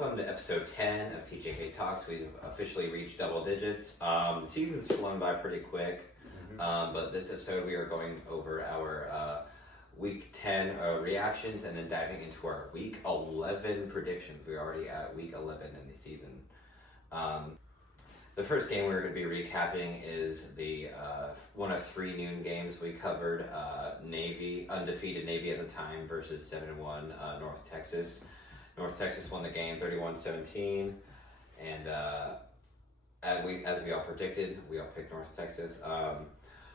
welcome to episode 10 of TJK Talks. We've officially reached double digits. The season's flown by pretty quick, but this episode we are going over our week 10 reactions and then diving into our week 11 predictions. We're already at week 11 in the season. The first game we're going to be recapping is the one of 3 noon games we covered. Navy, undefeated Navy at the time versus 7-1 North Texas. North Texas won the game 31-17, and as we all predicted, we all picked North Texas.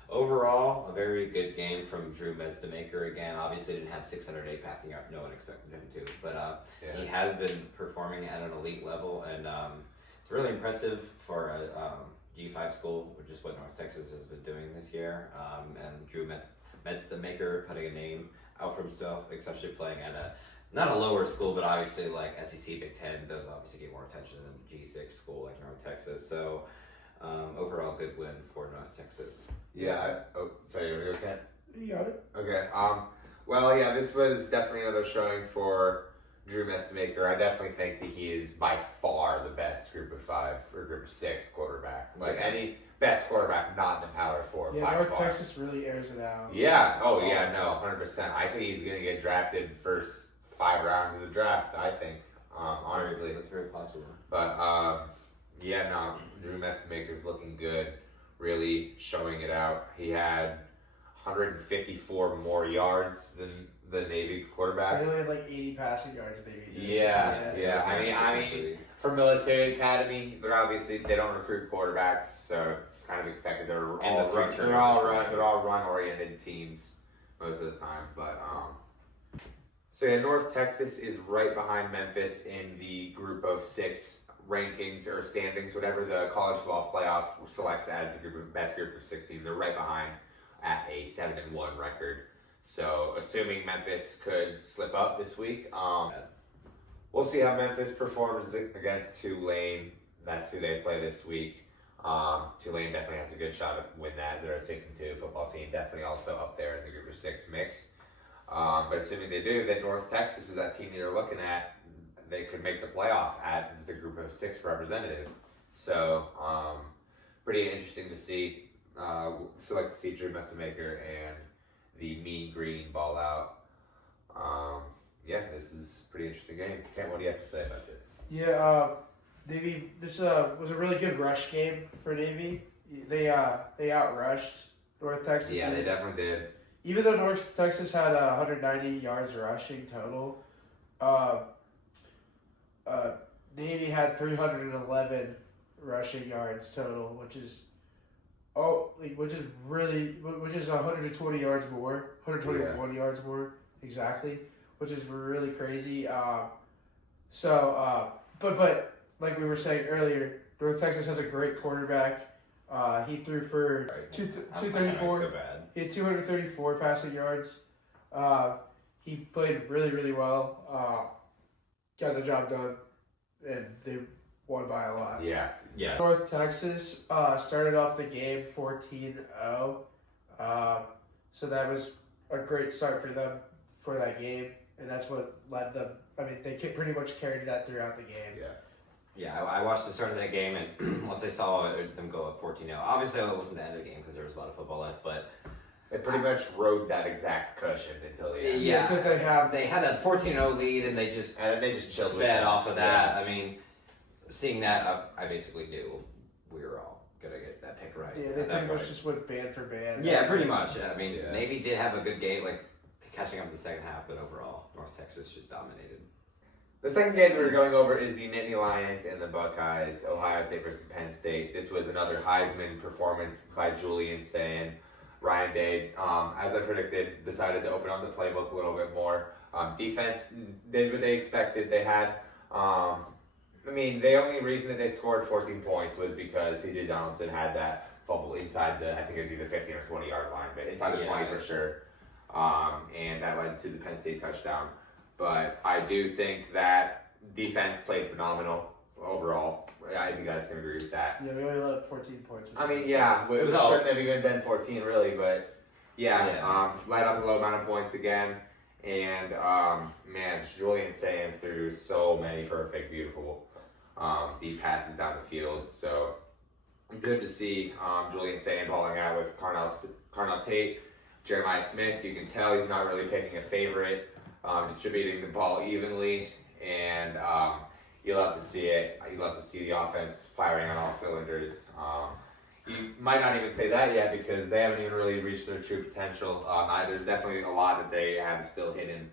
Overall, a very good game from Drew Metzemaker. Again, obviously didn't have 608 passing yards. No one expected him to, but he has been performing at an elite level, and it's really impressive for a G5 school, which is what North Texas has been doing this year. And Drew Metzemaker putting a name out for himself, especially playing at not a lower school, but obviously like SEC, Big Ten, those obviously get more attention than G6 school like North Texas. So overall, good win for North Texas. Yeah. Sorry, you okay? You got it. Okay. Well, yeah, this was definitely another showing for Drew Metzemaker. I definitely think that he is by far the best Group of 5 or Group of 6 quarterback. Like any best quarterback, not in the Power 4. Yeah, by North far. Texas really airs it out. Yeah. Oh, yeah. No, 100%. I think he's gonna get drafted first 5 rounds of the draft. I think, honestly, That's very possible. But yeah, no, Drew Metzemaker's looking good. Really showing it out. He had 154 more yards than the Navy quarterback. They only had like 80 passing yards. Yeah. I mean, for military academy, they don't recruit quarterbacks, so it's kind of expected. They're all run oriented teams most of the time. But so yeah, North Texas is right behind Memphis in the Group of 6 rankings or standings, whatever the college football playoff selects as the best Group of 6 team. They're right behind at a 7-1 record. So assuming Memphis could slip up this week, we'll see how Memphis performs against Tulane. That's who they play this week. Tulane definitely has a good shot to win that. They're a 6-2 football team, definitely also up there in the Group of 6 mix. But assuming they do, then North Texas is that team that you're looking at. They could make the playoff as the Group of 6 representative. So pretty interesting to see. So like to see Drew Metzemaker and the Mean Green ball out. Yeah, this is a pretty interesting game. Kent, what do you have to say about this? Yeah, Navy. This was a really good rush game for Navy. They outrushed North Texas. Yeah, they definitely did. Even though North Texas had 190 yards rushing total, Navy had 311 rushing yards total, which is 120 yards more, 121 yards more exactly, which is really crazy. But like we were saying earlier, North Texas has a great quarterback. He threw for 234. So bad. He had 234 passing yards. He played really, really well. Got the job done, and they won by a lot. Yeah. North Texas started off the game 14-0. So that was a great start for them for that game, and that's what led them. I mean, they pretty much carried that throughout the game. Yeah, I watched the start of that game, and once I saw them go up 14-0, obviously it wasn't the end of the game because there was a lot of football left, but They pretty much rode that exact cushion until the end. Yeah, because they had that 14-0 lead, and they just chilled fed off of that. I mean, seeing that, I basically knew we were all gonna get that pick right. Yeah, they pretty much just went band for band. Yeah, pretty much. I mean, Navy did have a good game, like catching up in the second half, but overall, North Texas just dominated. The second game that we're going over is the Nittany Lions and the Buckeyes, Ohio State versus Penn State. This was another Heisman performance by Julian Sayin. Ryan Day, as I predicted, decided to open up the playbook a little bit more. Defense did what they expected. They had, the only reason that they scored 14 points was because C.J. Donaldson had that fumble inside I think it was either 15 or 20 yard line, but inside the 20 for sure. And that led to the Penn State touchdown. But I do think that defense played phenomenal overall. I think you guys can agree with that. Yeah, we only let up 14 points. It shouldn't have even been 14 really, but let up a low amount of points again. And man, Julian Sand threw so many perfect, beautiful deep passes down the field. So good to see Julian Sand balling out with Carnell Tate, Jeremiah Smith. You can tell he's not really picking a favorite, distributing the ball evenly, and you love to see it. You love to see the offense firing on all cylinders. You might not even say that yet because they haven't even really reached their true potential. There's definitely a lot that they have still hidden.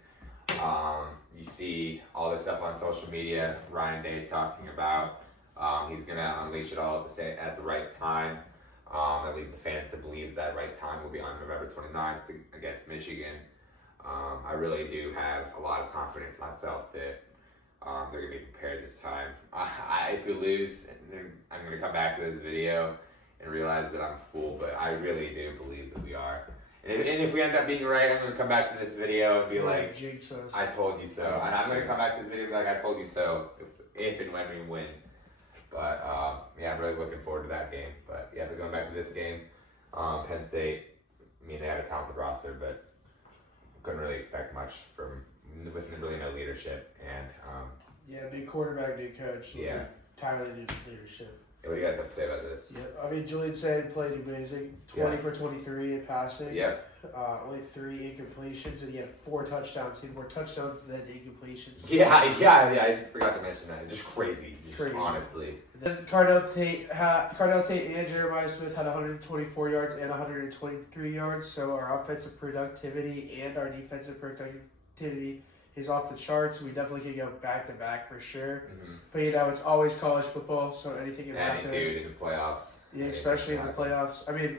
You see all this stuff on social media. Ryan Day talking about he's going to unleash it all at the right time. That leads the fans to believe that right time will be on November 29th against Michigan. I really do have a lot of confidence myself that they're going to be prepared this time. If we lose, I'm going to come back to this video and realize that I'm a fool, but I really do believe that we are. And if we end up being right, I'm going to come back to this video and be like, jinx us. I told you so. And I'm going to come back to this video and be like, I told you so, if and when we win. But yeah, I'm really looking forward to that game. But yeah, but going back to this game, Penn State, I mean, they had a talented roster, but couldn't really expect much with really no leadership. And yeah, new quarterback, new coach. Yeah. Entirely new leadership. What do you guys have to say about this? Yeah, I mean, Julian Sand played amazing. 20 for 23 in passing. Yeah. Only 3 incompletions, and he had 4 touchdowns. He had more touchdowns than incompletions. Yeah, I forgot to mention that. Just crazy. Honestly. Then Carnell Tate and Jeremiah Smith had 124 yards and 123 yards. So our offensive productivity and our defensive productivity is off the charts. We definitely can go back to back for sure. Mm-hmm. But it's always college football, so anything can happen. Dude, in the playoffs. Yeah, especially in the playoffs. I mean,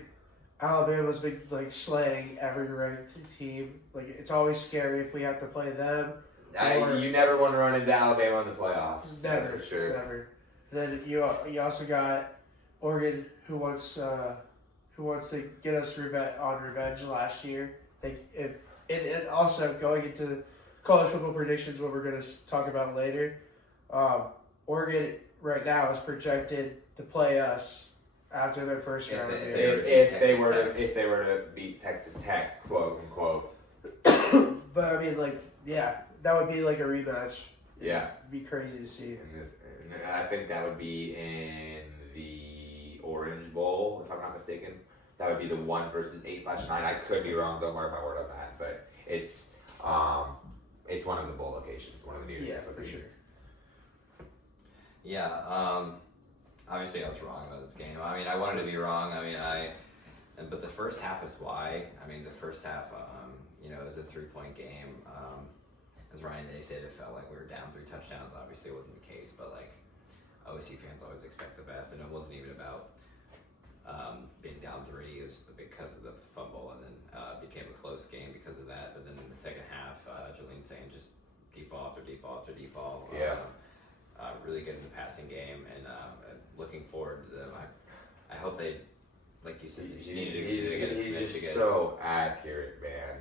Alabama's been slaying every ranked team. It's always scary if we have to play them. You never want to run into Alabama in the playoffs. Never, that's for sure. Never. Then you also got Oregon, who wants to get us revenge last year. And also going into college football predictions, what we're going to talk about later. Oregon right now is projected to play us after their first round. If they were to beat Texas Tech, quote unquote. But I mean, that would be a rematch. Yeah, it'd be crazy to see. And I think that would be in the Orange Bowl, if I'm not mistaken. That would be the 1 versus 8/9. I could be wrong. Don't mark my word on that. But it's one of the bowl locations, one of the news locations. For sure. Yeah, obviously I was wrong about this game. I mean, I wanted to be wrong. I mean, but the first half is why. I mean, the first half, it was a 3-point game. As Ryan Day said, it felt like we were down 3 touchdowns. Obviously, it wasn't the case, but OSU fans always expect the best, and it wasn't even about being down 3. It was because of the fumble, and then became a close game because of that. But then in the second half, Julian Sand just deep ball after deep ball after deep ball. Yeah. Really good in the passing game, and looking forward to them. I hope they, like you said, he's just so accurate, man.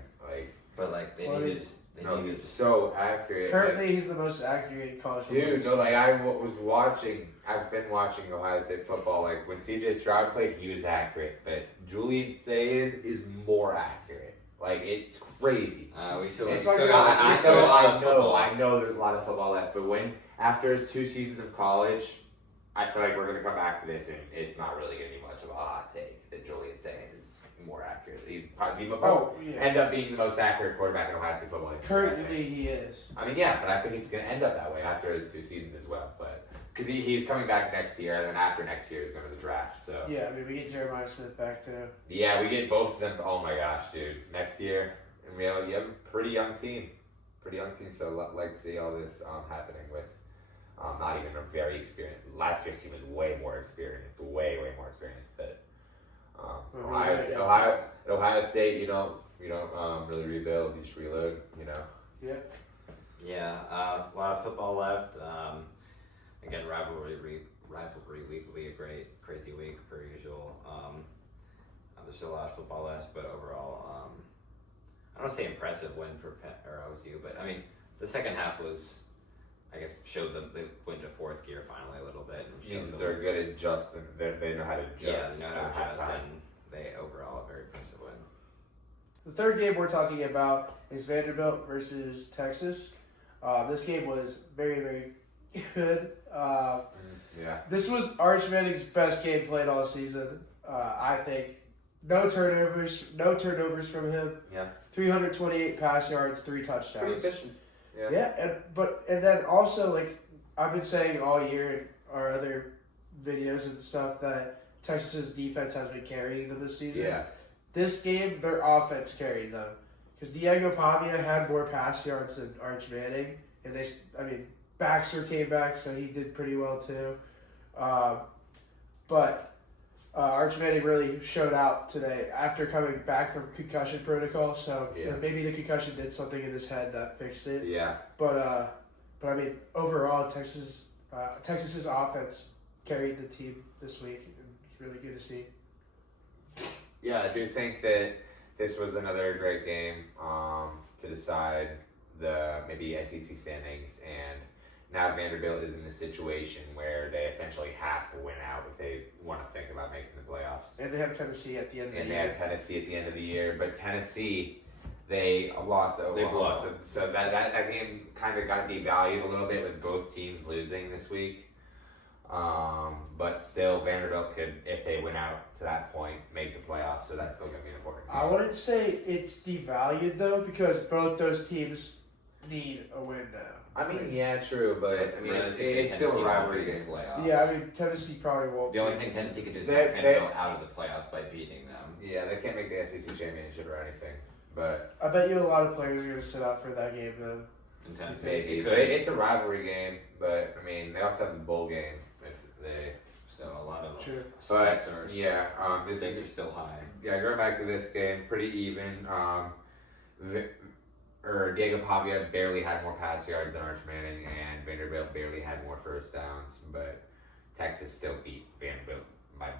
He's so accurate. Currently, he's the most accurate in college football. Dude, I've been watching Ohio State football. When C.J. Stroud played, he was accurate, but Julian Sand is more accurate. It's crazy. I know there's a lot of football left, but after his 2 seasons of college, I feel like we're going to come back to this, and it's not really going to be much of a hot take that Julian Sand is more accurate. He's probably end up being the most accurate quarterback in Ohio State football history. Currently, he is. I mean, yeah, but I think he's going to end up that way after his 2 seasons as well. But because he's coming back next year, and then after next year he's going to the draft. So yeah, I mean, we get Jeremiah Smith back too. Yeah, we get both of them. Oh my gosh, dude! Next year, and you have a pretty young team. So I'd like to see all this happening with. Not even a very experienced. Last year's team was way more experienced, way more experienced. But Ohio State, you don't really rebuild. You just reload. Yeah. Yeah, a lot of football left. Again, rivalry week will be a great, crazy week per usual. There's still a lot of football left, but overall, I don't want to say impressive win for Penn or OSU, but I mean the second half was. I guess showed them they went into 4th gear finally a little bit. And they're good at adjusting. They know how to adjust. Yeah, they know how to adjust, and they overall a very impressive win. the third game we're talking about is Vanderbilt versus Texas. This game was very, very good. This was Arch Manning's best game played all season. I think no turnovers from him. Yeah. 328 pass yards, 3 touchdowns. Pretty efficient. Yeah, and then also like I've been saying all year in our other videos and stuff that Texas's defense has been carrying them this season. Yeah. This game, their offense carried them because Diego Pavia had more pass yards than Arch Manning, and Baxter came back, so he did pretty well too. But Arch Manning really showed out today after coming back from concussion protocol. So maybe the concussion did something in his head that fixed it. Yeah. But overall, Texas's offense carried the team this week. It's really good to see. Yeah, I do think that this was another great game to decide the maybe SEC standings, and now Vanderbilt is in a situation where they essentially have to win out if they want to think about making the playoffs. And they have Tennessee at the end of the year. And they have Tennessee at the end of the year, but Tennessee, they lost to Oklahoma. They've lost. So that game kind of got devalued a little bit with both teams losing this week. But still, Vanderbilt could, if they went out to that point, make the playoffs. So that's still going to be an important game. I wouldn't say it's devalued though, because both those teams need a win now. I mean, yeah, true, but it's still a rivalry game. Playoffs. Yeah, Tennessee probably won't. The only thing Tennessee can do is knock Vanderbilt out of the playoffs by beating them. Yeah, they can't make the SEC championship or anything, but I bet you a lot of players are going to sit out for that game then. In Tennessee, maybe. But it's a rivalry game, but they also have the bowl game if they. Still a lot of sure. But yeah, this stakes are still high. Yeah, going back to this game, pretty even. Diego Pavia barely had more pass yards than Arch Manning, and Vanderbilt barely had more first downs, but Texas still beat Vanderbilt by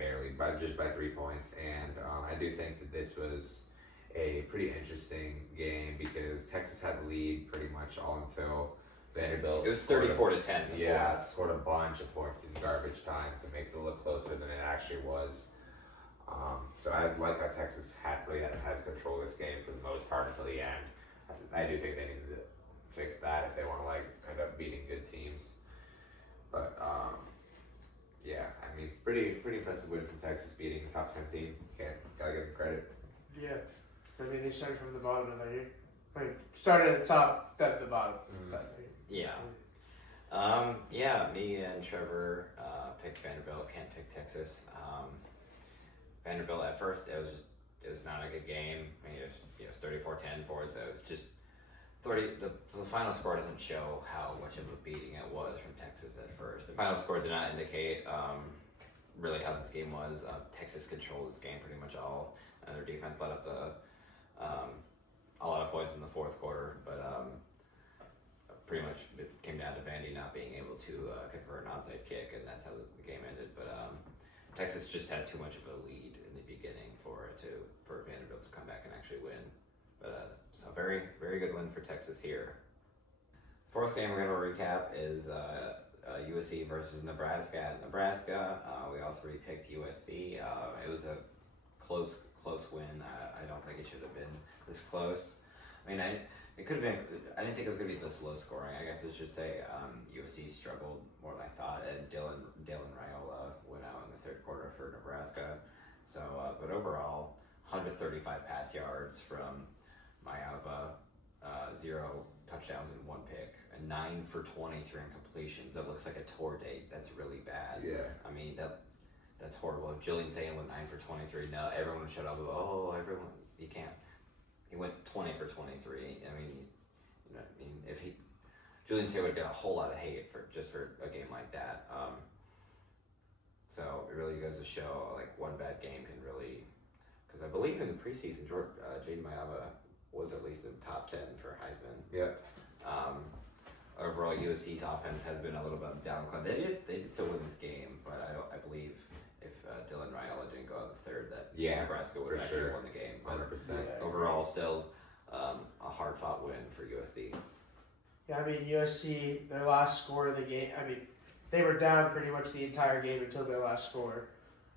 just by 3 points. And I do think that this was a pretty interesting game because Texas had the lead pretty much all until Vanderbilt. It was 34-10. Yeah, scored a bunch of points in garbage time to make it look closer than it actually was. So I like how Texas had control of this game for the most part until the end. I do think they need to fix that if they want to end up beating good teams. But pretty impressive win from Texas beating the top 10 team. Gotta give them credit. Yeah, they started from the bottom of the year. Started at the top, then the bottom. Yeah. Me and Trevor picked Vanderbilt. Can't pick Texas. Vanderbilt at first it was not a good game. It was 34-10 for us. So it was just 30. The final score doesn't show how much of a beating it was from Texas at first. The final score did not indicate really how this game was. Texas controlled this game pretty much all. Their defense let up a lot of points in the fourth quarter, but pretty much it came down to Vandy not being able to convert an onside kick, and that's how the game ended. But Texas just had too much of a lead in the beginning for Vanderbilt to come back and actually win. But so very, very good win for Texas here. Fourth game we're going to recap is USC versus Nebraska. At Nebraska, we all three picked USC. It was a close win. I don't think it should have been this close. It could have been. I didn't think it was going to be this low scoring. I guess I should say USC struggled more than I thought, and Dylan Raiola went out in the third quarter for Nebraska. So, but overall, 135 pass yards from Maiyava, 0 touchdowns and 1 pick, and 9 for 23 incompletions. That looks like a tour date. That's really bad. Yeah. That's horrible. Julian Sayin went 9 for 23. No, everyone shut up. Everyone, you can't. He went 20 for 23. Julian Sayin would get a whole lot of hate for a game like that. So it really goes to show one bad game can really, because I believe in the preseason, Jaden Maiyava was at least in the top 10 for Heisman. Yeah. Overall, USC's offense has been a little bit of a downcline. They did still win this game, but I believe if Dylan Raiola didn't go out the third, that Nebraska would have actually won the game. 100%. Overall, still a hard-fought win for USC. Yeah, USC, their last score of the game, they were down pretty much the entire game until their last score.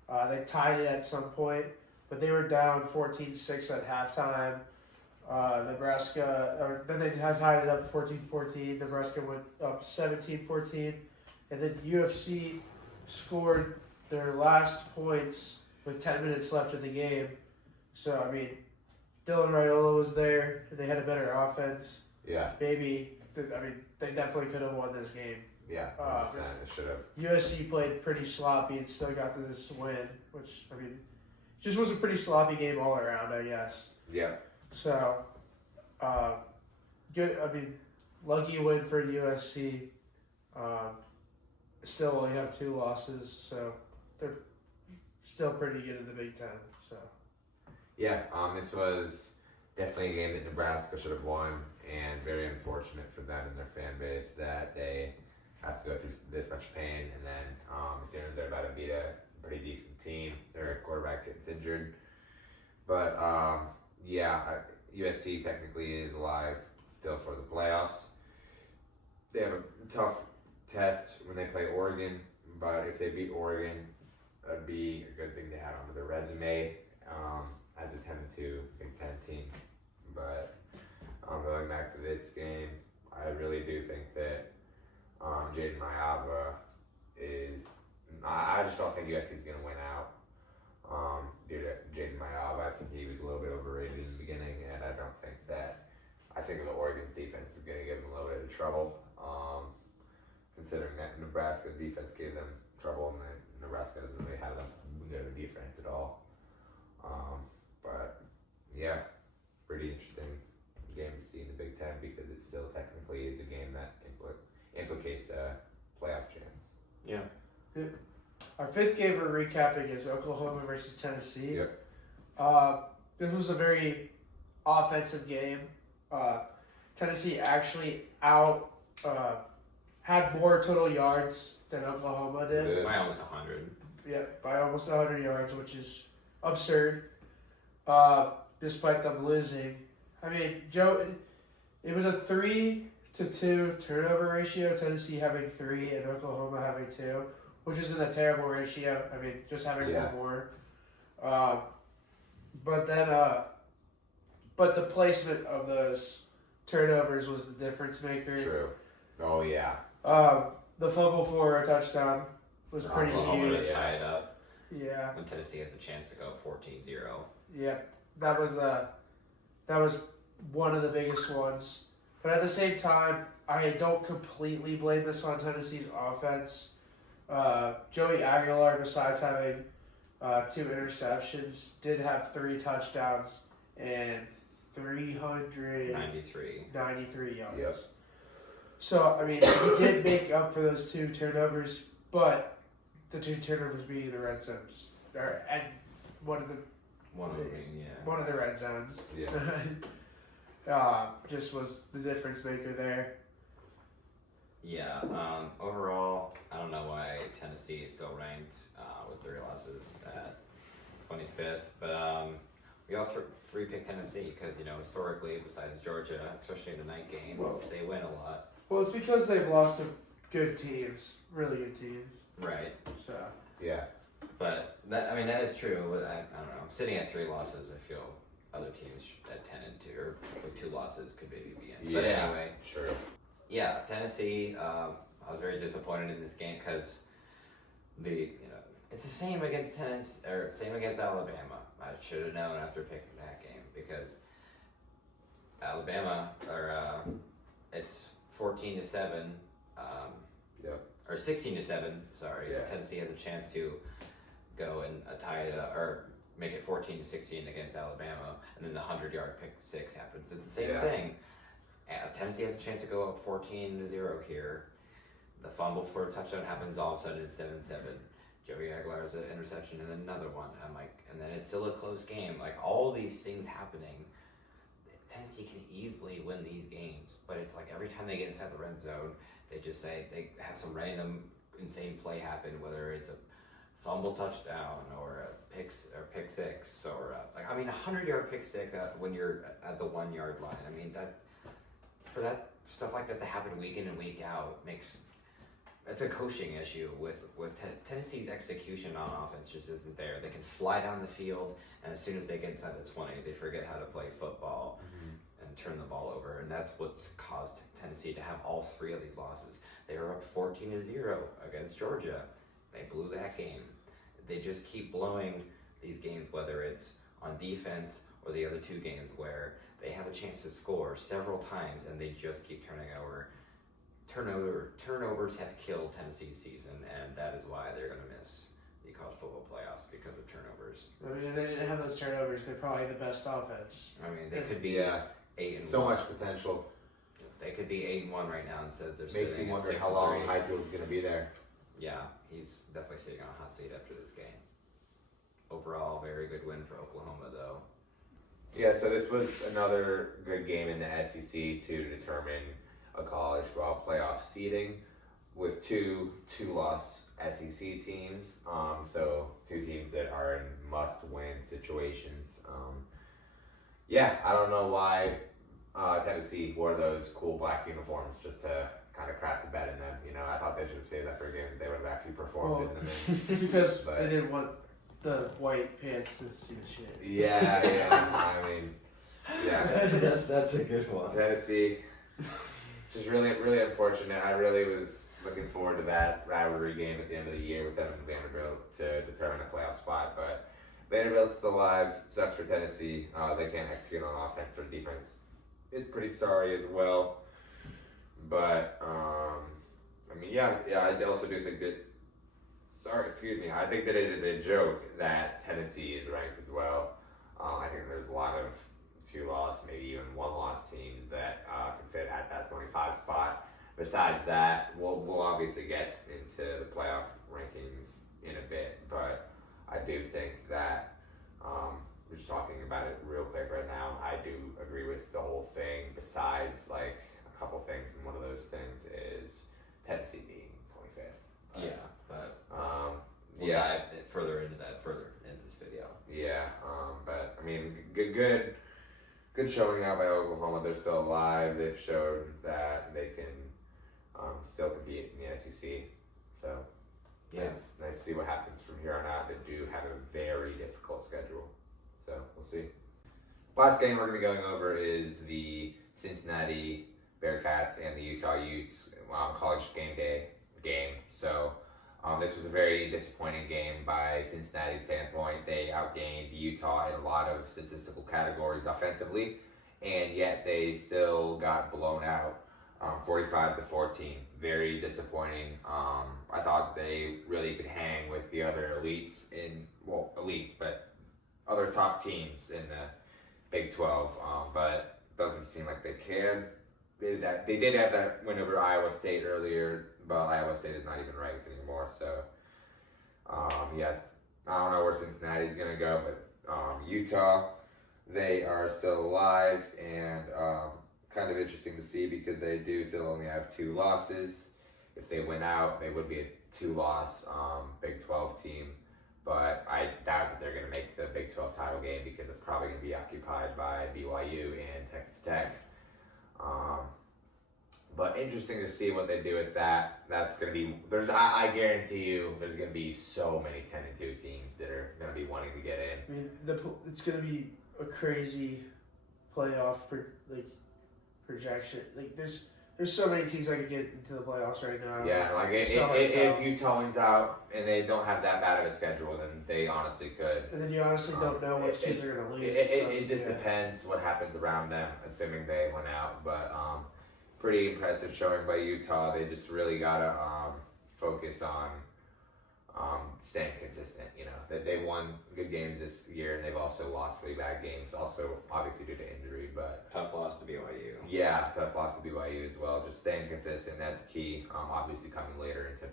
They tied it at some point, but they were down 14-6 at halftime. Then they tied it up 14-14. Nebraska went up 17-14. And then UFC scored their last points with 10 minutes left in the game. So, I mean, Dylan Raiola was there. They had a better offense. Yeah. Maybe, I mean, they definitely could have won this game. Yeah, 100%. It should have. USC played pretty sloppy and still got to this win, which, I mean, just was a pretty sloppy game all around, I guess. Yeah. So, good. I mean, lucky win for USC. Still only have 2 losses, so they're still pretty good in the Big Ten. So, yeah, this was definitely a game that Nebraska should have won, and very unfortunate for them and their fan base that they have to go through this much pain, and then as soon as they're about to beat a pretty decent team, their quarterback gets injured. But USC technically is alive still for the playoffs. They have a tough test when they play Oregon, but if they beat Oregon, that'd be a good thing to add onto their resume as a 10-2 Big Ten team. But going back to this game, I really do think that Jaden Mayava is. I just don't think USC is going to win out due to Jaden Mayava. I think he was a little bit overrated in the beginning, and I don't think that. I think the Oregon's defense is going to give them a little bit of trouble. Considering that Nebraska's defense gave them trouble, and then Nebraska doesn't really have enough good of a defense at all. But yeah, pretty interesting game to see in the Big Ten because it still technically is a game that implicates a playoff chance. Yeah. our 5th game we're recapping is Oklahoma versus Tennessee. Yep. This was a very offensive game. Tennessee actually had more total yards than Oklahoma did. By almost 100. Yeah, by almost 100 yards, which is absurd. Despite them losing, I mean, it was a 3-2 turnover ratio. Tennessee having 3 and Oklahoma having 2, which isn't a terrible ratio. I mean, just having one more. But the placement of those turnovers was the difference maker. True. Oh yeah. The fumble for a touchdown was pretty Oklahoma huge. to tie it up. Yeah. When Tennessee has a chance to go 14-0. Yeah. That was one of the biggest ones. But at the same time, I don't completely blame this on Tennessee's offense. Joey Aguilar, besides having 2 interceptions, did have 3 touchdowns and 393 yards. Yep. So, I mean, he did make up for those 2 turnovers, but the 2 turnovers being the red zones. And one of the red zones. Yeah. Just was the difference maker there. Yeah, overall, I don't know why Tennessee is still ranked with 3 losses at 25th, but we all 3 picked Tennessee because, historically, besides Georgia, especially in the night game, they win a lot. Well, it's because they've lost to good teams, really good teams. Right. So. Yeah. But, that is true. I don't know. Sitting at 3 losses, I feel other teams at 10-2, or with 2 losses could maybe be in. Yeah. But anyway. Sure. Yeah, Tennessee, I was very disappointed in this game because it's the same against same against Alabama. I should have known after picking that game because Alabama, it's 14-7, or 16-7. Sorry, Yeah. Tennessee has a chance to go and tie it up, or make it 14-16 against Alabama, and then the 100-yard pick 6 happens. It's the same thing. Tennessee has a chance to go up 14-0 here. The fumble for a touchdown happens all of a sudden it's 7-7. Joey Aguilar's an interception and then another one. And then it's still a close game. Like all these things happening, Tennessee can easily win these games. But it's like every time they get inside the red zone, they just say they have some random insane play happen, whether it's a fumble touchdown or a pick 6 or a 100-yard pick 6 when you're at the 1-yard line. I mean for that stuff like that to happen week in and week out makes It's a coaching issue with Tennessee's execution on offense just isn't there. They can fly down the field, and as soon as they get inside the 20, they forget how to play football and turn the ball over. And that's what's caused Tennessee to have all three of these losses. They were up 14-0 against Georgia. They blew that game. They just keep blowing these games, whether it's on defense or the other two games where they have a chance to score several times and they just keep turning over. Turnovers have killed Tennessee's season, and that is why they're going to miss the college football playoffs because of turnovers. I mean, if they didn't have those turnovers, they're probably the best offense. I mean, they could be 8-1. So much potential. They could be 8-1 right now instead of they're Makes sitting you at wonder 6-3. how long Highfield's going to be there. Yeah, he's definitely sitting on a hot seat after this game. Overall, very good win for Oklahoma, though. Yeah, so this was another good game in the SEC to determine a college football playoff seeding with two loss SEC teams. So two teams that are in must-win situations. I don't know why Tennessee wore those cool black uniforms just to kind of craft the bet in them. You know, I thought they should have saved that for a game that they would have actually performed in them. It's because they didn't want the white pants to see the shit. Yeah. I mean, That's a good one. Tennessee. It's just really, really unfortunate. I really was looking forward to that rivalry game at the end of the year with them and Vanderbilt to determine a playoff spot. But Vanderbilt's still alive. Sucks for Tennessee. They can't execute on offense. Their defense is pretty sorry as well. But I also do think that. I think that it is a joke that Tennessee is ranked as well. I think there's a lot of 2-loss, maybe even 1-loss teams that can fit at that 25 spot. Besides that, we'll obviously get into the playoff rankings in a bit, but I do think that we're just talking about it real quick right now. I do agree with the whole thing. Besides, like a couple things, and one of those things is Tennessee being 25th. But we'll dive further into this video. But I mean, good showing out by Oklahoma. They're still alive. They've showed that they can still compete in the SEC. So nice to see what happens from here on out. They do have a very difficult schedule. So we'll see. Last game we're going to be going over is the Cincinnati Bearcats and the Utah Utes college game day game. So this was a very disappointing game by Cincinnati's standpoint. They outgained Utah in a lot of statistical categories offensively, and yet they still got blown out 45-14. Very disappointing. I thought they really could hang with the other other top teams in the Big 12, but doesn't seem like they can. They did have that win over Iowa State earlier, but Iowa State is not even ranked anymore. So, I don't know where Cincinnati's going to go, but Utah, they are still alive, and kind of interesting to see because they do still only have 2 losses. If they win out, they would be a 2-loss Big 12 team, but I doubt that they're going to make the Big 12 title game because it's probably going to be occupied by BYU and Texas Tech. But interesting to see what they do with that. That's going to be, I guarantee you there's going to be so many 10-2 teams that are going to be wanting to get in. I mean, it's going to be a crazy playoff projection. Like there's so many teams that could get into the playoffs right now. Yeah, like if Utah wins out and they don't have that bad of a schedule, then they honestly could. And then you honestly don't know which teams are going to lose. It just depends what happens around them, assuming they went out. But pretty impressive showing by Utah. They just really got to focus on staying consistent. You know, that they won good games this year, and they've also lost really bad games. Also, obviously due to injury, but tough loss to BYU. Yeah, tough loss to BYU as well. Just staying consistent, that's key. Obviously coming later into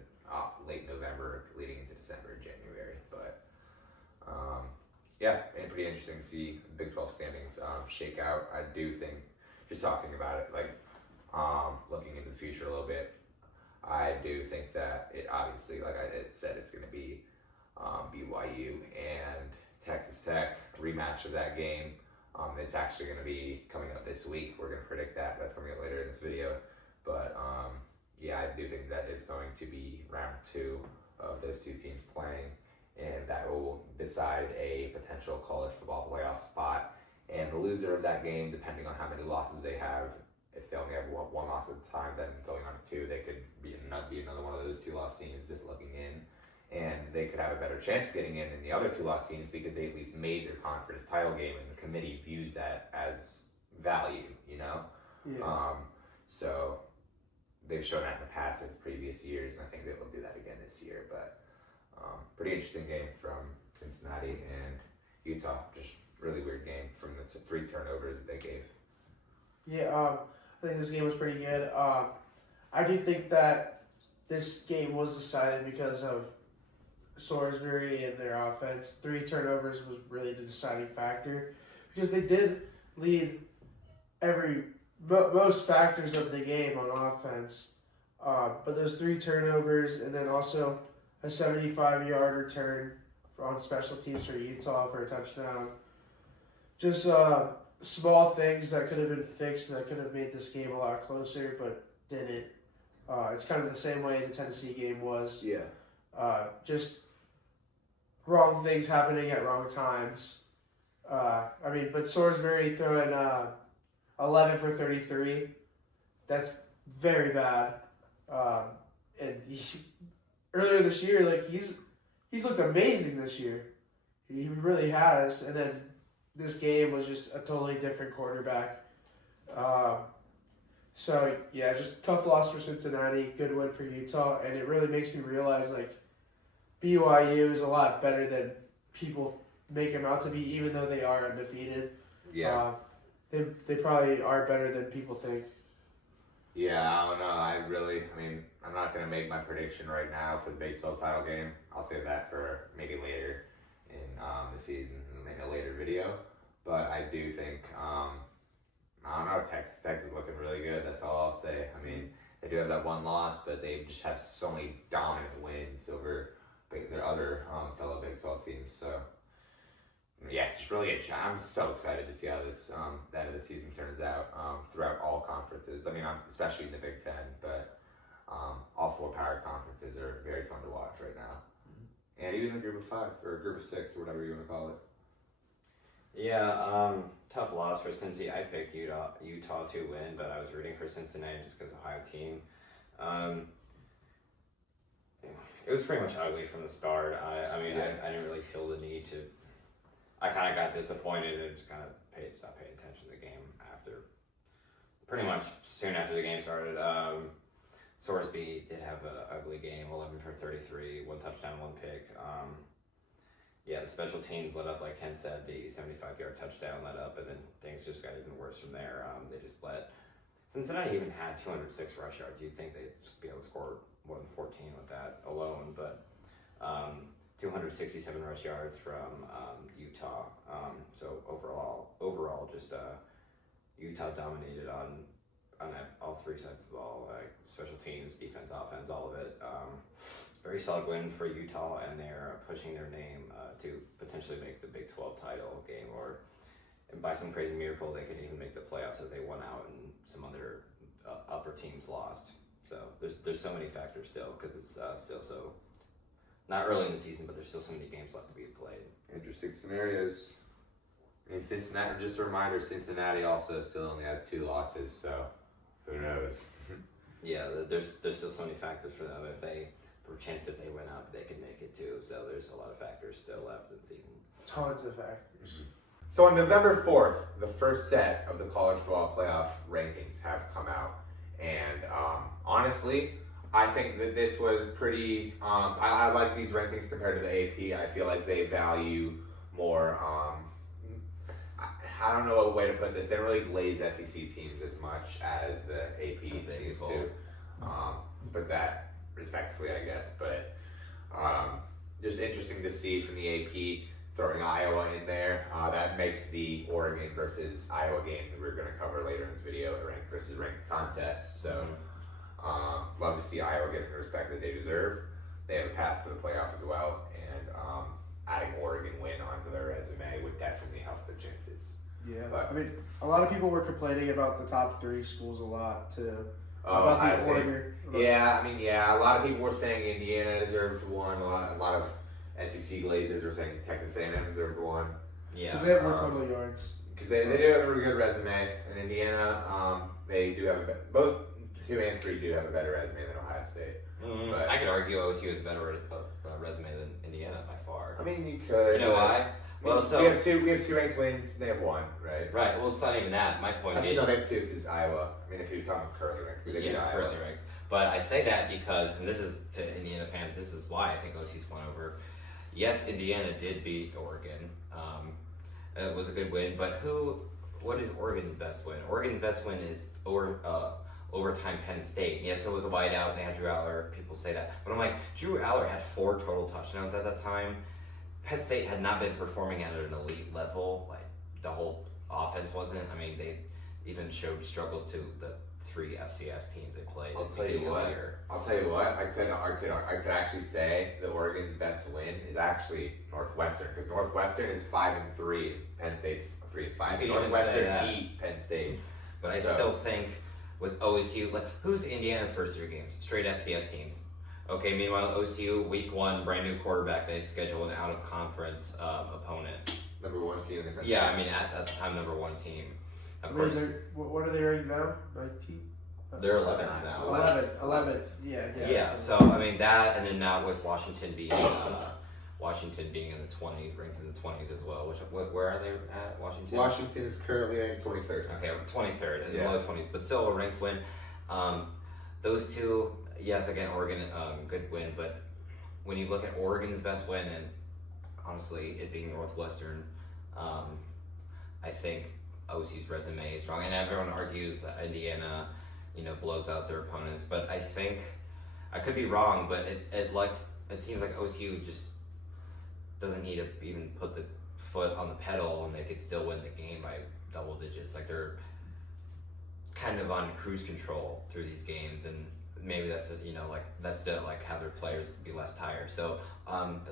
late November, leading into December, January. But and pretty interesting to see Big 12 standings shake out. I do think, just talking about it, like looking into the future a little bit, I do think that it obviously, like I said, it's going to be BYU and Texas Tech, rematch of that game. It's actually going to be coming up this week. We're going to predict that. That's coming up later in this video. But yeah, I do think that it's going to be round 2 of those two teams playing, and that will decide a potential college football playoff spot. And the loser of that game, depending on how many losses they have, if they only have one loss at a time, then going on to 2, they could be another one of those 2-loss teams just looking in. And they could have a better chance of getting in than the other 2-loss teams because they at least made their conference title game, and the committee views that as value, you know? Yeah. So they've shown that in the past in previous years, and I think they will do that again this year. But pretty interesting game from Cincinnati and Utah. Just really weird game from the 3 turnovers that they gave. Yeah, I think this game was pretty good. I do think that this game was decided because of Salisbury and their offense. 3 turnovers was really the deciding factor because they did lead most factors of the game on offense. But those 3 turnovers and then also a 75-yard return on special teams for Utah for a touchdown. Just small things that could have been fixed that could have made this game a lot closer, but didn't. It's kind of the same way the Tennessee game was. Yeah. Just wrong things happening at wrong times. But Salisbury throwing 11 for 33. That's very bad. Earlier this year, he's looked amazing this year. He really has. And then this game was just a totally different quarterback. Just tough loss for Cincinnati, good win for Utah, and it really makes me realize BYU is a lot better than people make them out to be, even though they are undefeated. Yeah. They probably are better than people think. Yeah, I don't know. I'm not going to make my prediction right now for the Big 12 title game. I'll save that for maybe later in the season, maybe a later video. But I do think, I don't know, Texas Tech is looking really good. That's all I'll say. They do have that one loss, but they just have so many dominant wins over their other fellow Big 12 teams. So, yeah, just really I'm so excited to see how this the end of the season turns out throughout all conferences. Especially in the Big 10, but all 4 power conferences are very fun to watch right now. Mm-hmm. And even the Group of 5 or Group of 6 or whatever you want to call it. Yeah, tough loss for Cincy. I picked Utah to win, but I was rooting for Cincinnati just because Ohio team. It was pretty much ugly from the start. I didn't really feel the need to. I kind of got disappointed and just kind of stopped paying attention to the game pretty much soon after the game started. Sorsby did have an ugly game, 11 for 33, 1 touchdown, 1 pick. The special teams let up, like Ken said, the 75-yard touchdown let up, and then things just got even worse from there. They just let Cincinnati even had 206 rush yards. You'd think they'd be able to score more than 14 with that alone, but 267 rush yards from Utah. So overall, just Utah dominated on all 3 sides of the ball, special teams, defense, offense, all of it. Very solid win for Utah, and they're pushing their name to potentially make the Big 12 title game, or by some crazy miracle, they could even make the playoffs if they won out and some other upper teams lost. So there's so many factors still, because it's still so not early in the season, but there's still so many games left to be played. Interesting scenarios. Cincinnati. Just a reminder, Cincinnati also still only has 2 losses, so who knows? Yeah, there's still so many factors for them. If they win out, they can make it too. So there's a lot of factors still left in the season. Tons of factors. So on November 4th, the first set of the college football playoff rankings have come out, and honestly, I think that this was pretty. I like these rankings compared to the AP. I feel like they value more. I don't know a way to put this. They don't really glaze SEC teams as much as the AP seems to. Put that respectfully, I guess. But just interesting to see from the AP throwing Iowa in there. That makes the Oregon versus Iowa game that we're going to cover later in this video a ranked versus ranked contest. So love to see Iowa get the respect that they deserve. They have a path to the playoff as well, and adding Oregon win onto their resume would definitely help their chances. Yeah, but a lot of people were complaining about the top 3 schools a lot too. Oh, Ohio State. order? Yeah, I mean, yeah, a lot of people were saying Indiana deserved one. A lot of SEC glazers were saying Texas A&M deserved one. Yeah, because they have more total yards. Because they do have a really good resume, and Indiana, they do have both 2 and 3 do have a better resume than Ohio State. But I could argue OSU has a better resume than Indiana by far. I mean, you could. You know why? Well, so we have 2 ranked wins. They have 1, right? Right. Well, it's not even that. My point Actually, is, no, they have 2 because Iowa. I mean, if you're talking currently ranked, they beat Iowa. currently ranked. But I say that because, and this is to Indiana fans, this is why I think OSU's won over. Yes, Indiana did beat Oregon. It was a good win, but what is Oregon's best win? Oregon's best win is overtime Penn State. Yes, it was a whiteout. They had Drew Aller. People say that. But I'm like, Drew Aller had 4 total touchdowns at that time. Penn State had not been performing at an elite level. Like, the whole offense wasn't. I mean, they even showed struggles to the 3 FCS teams they played. I'll tell you what. I could actually say that Oregon's best win is actually Northwestern, because Northwestern is 5-3. Penn State's 3-5. Northwestern beat Penn State, but I still think with OSU, like, who's Indiana's first 3 games? Straight FCS teams. Okay. Meanwhile, OSU week 1, brand new quarterback. They schedule an out of conference opponent. Number 1 team in the country. Yeah, I mean at the time number 1 team. Of course. What are they ranked now? 19? They're 11th now. 11th. Yeah. Yeah. So I mean that, and then now with Washington being in the 20s, ranked in the 20s as well. Where are they at? Washington. Washington is currently ranked 23rd. Okay, 23rd in the low 20s, but still a ranked win. Those 2, yes, again Oregon, good win, but when you look at Oregon's best win, and honestly it being Northwestern, I think OSU's resume is strong, and everyone argues that Indiana, blows out their opponents. But I think I could be wrong, but it seems like OSU just doesn't need to even put the foot on the pedal, and they could still win the game by double digits. Like, they're kind of on cruise control through these games, and maybe that's that's to have their players be less tired. So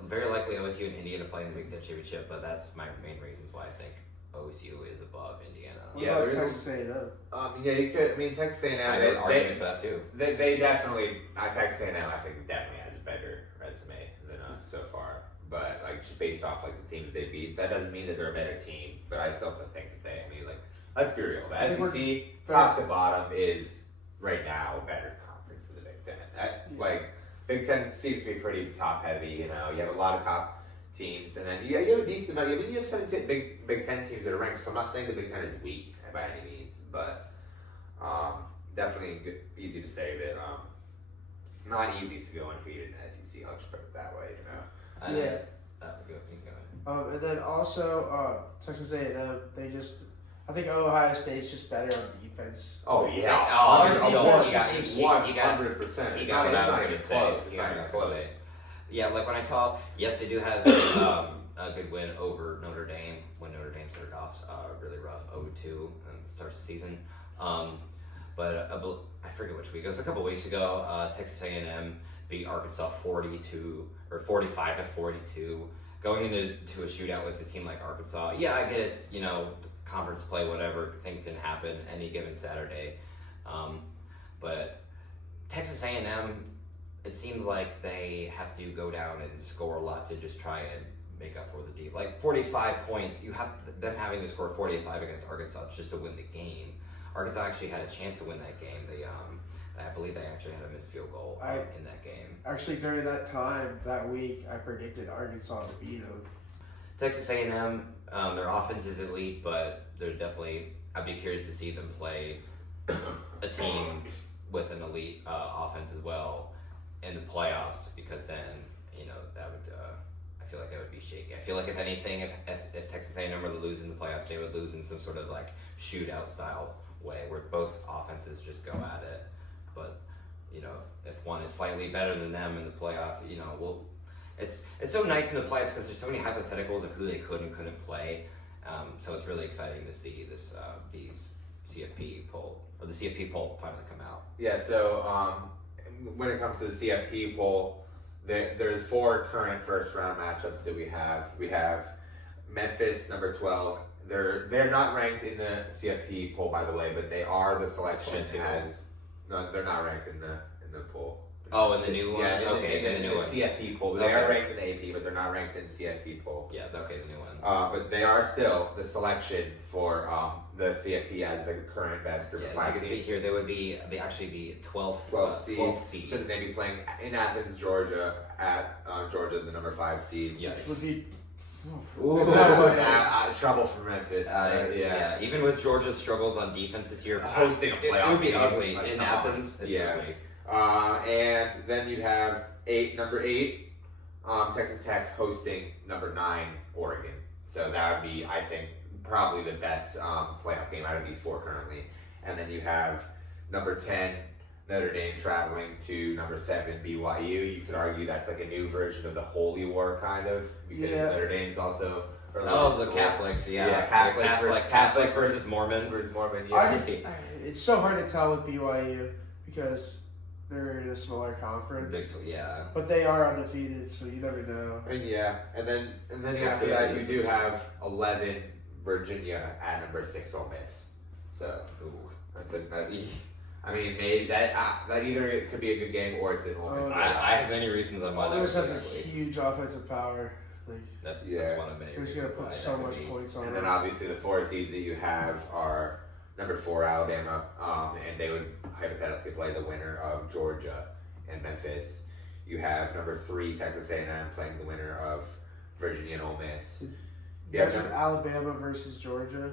very likely OSU and Indiana play in the Big Ten championship, but that's my main reasons why I think OSU is above Indiana. What about Texas A&M? Yeah, you could. I mean, Texas A&M. I would argue for that too. They definitely. Texas A&M, I think, definitely has a better resume than us so far. But just based off the teams they beat, that doesn't mean that they're a better team. But I still think that they. I mean, let's be real. The SEC, top to bottom, is right now a better conference than the Big Ten. Big Ten seems to be pretty top heavy. You have a lot of top teams, and then you have a decent amount. You have 17 Big Ten teams that are ranked. So I'm not saying the Big Ten is weak by any means, but definitely easy to say that it's not easy to go undefeated in the SEC. I'll just put it that way. Yeah. Go ahead. And then also Texas A&M, I think Ohio State's just better on defense. Oh yeah, defense is 100%. He got what I was going to say. It's not even close. Yeah, when I saw, yes, they do have a good win over Notre Dame when Notre Dame started off really rough, 0-2 and starts the season. But I forget which week. It was a couple weeks ago. Texas A&M beat Arkansas 45-42, going into a shootout with a team like Arkansas. Yeah, I get it's conference play, whatever, things can happen any given Saturday. But Texas A&M, it seems like they have to go down and score a lot to just try and make up for the deep. 45 points, you have them having to score 45 against Arkansas just to win the game. Arkansas actually had a chance to win that game. I believe they actually had a missed field goal in that game. Actually, during that week, I predicted Arkansas to beat them. Texas A&M, their offense is elite, but they're definitely. I'd be curious to see them play a team with an elite offense as well in the playoffs, because then that would. I feel like that would be shaky. I feel like if anything, if Texas A&M were to lose in the playoffs, they would lose in some sort of shootout style way where both offenses just go at it. But if one is slightly better than them in the playoff, it's so nice in the playoffs because there's so many hypotheticals of who they could and couldn't play. So it's really exciting to see these CFP poll finally come out. Yeah. So when it comes to the CFP poll, there's 4 current first round matchups that we have. We have Memphis, number 12. They're not ranked in the CFP poll, by the way, but they are the selection as No, they're not ranked in the poll. Oh, in the new one? Yeah, Okay, in the new one. CFP poll. They are ranked in the AP, but they're not ranked in CFP poll. Yeah, okay, the new one. But they are still the selection for the CFP as the current best group of 5 as you can team. see here, they would be actually the 12th, 12th seed. So they'd be playing in Athens, Georgia, at Georgia, the number 5 seed. Yes. Which would be Trouble for Memphis. Yeah, even with Georgia's struggles on defense this year, hosting a playoff it would be game, ugly like, in come Athens. on. It's Yeah. ugly. And then you'd have number 8, Texas Tech hosting number 9, Oregon. So that would be, I think, probably the best playoff game out of these 4 currently. And then you have number 10, Notre Dame traveling to number 7, BYU. You could argue that's like a new version of the Holy War, kind of, because Notre Dame's also. The Catholics, yeah, Catholics versus Mormon. Yeah. It's so hard to tell with BYU because they're in a smaller conference. Yeah. But they are undefeated, so you never know. And then after that you do have 11 Virginia at number 6 Ole Miss. So that's I mean, maybe that either it could be a good game or it's an Ole Miss. I have many reasons on why Ole Miss has a ugly. huge offensive power. That's one of many. Who's gonna put so much points on it? And then obviously the 4 seeds that you have are number 4 Alabama, and they would hypothetically play the winner of Georgia and Memphis. You have number 3 Texas A&M playing the winner of Virginia and Ole Miss. Alabama versus Georgia.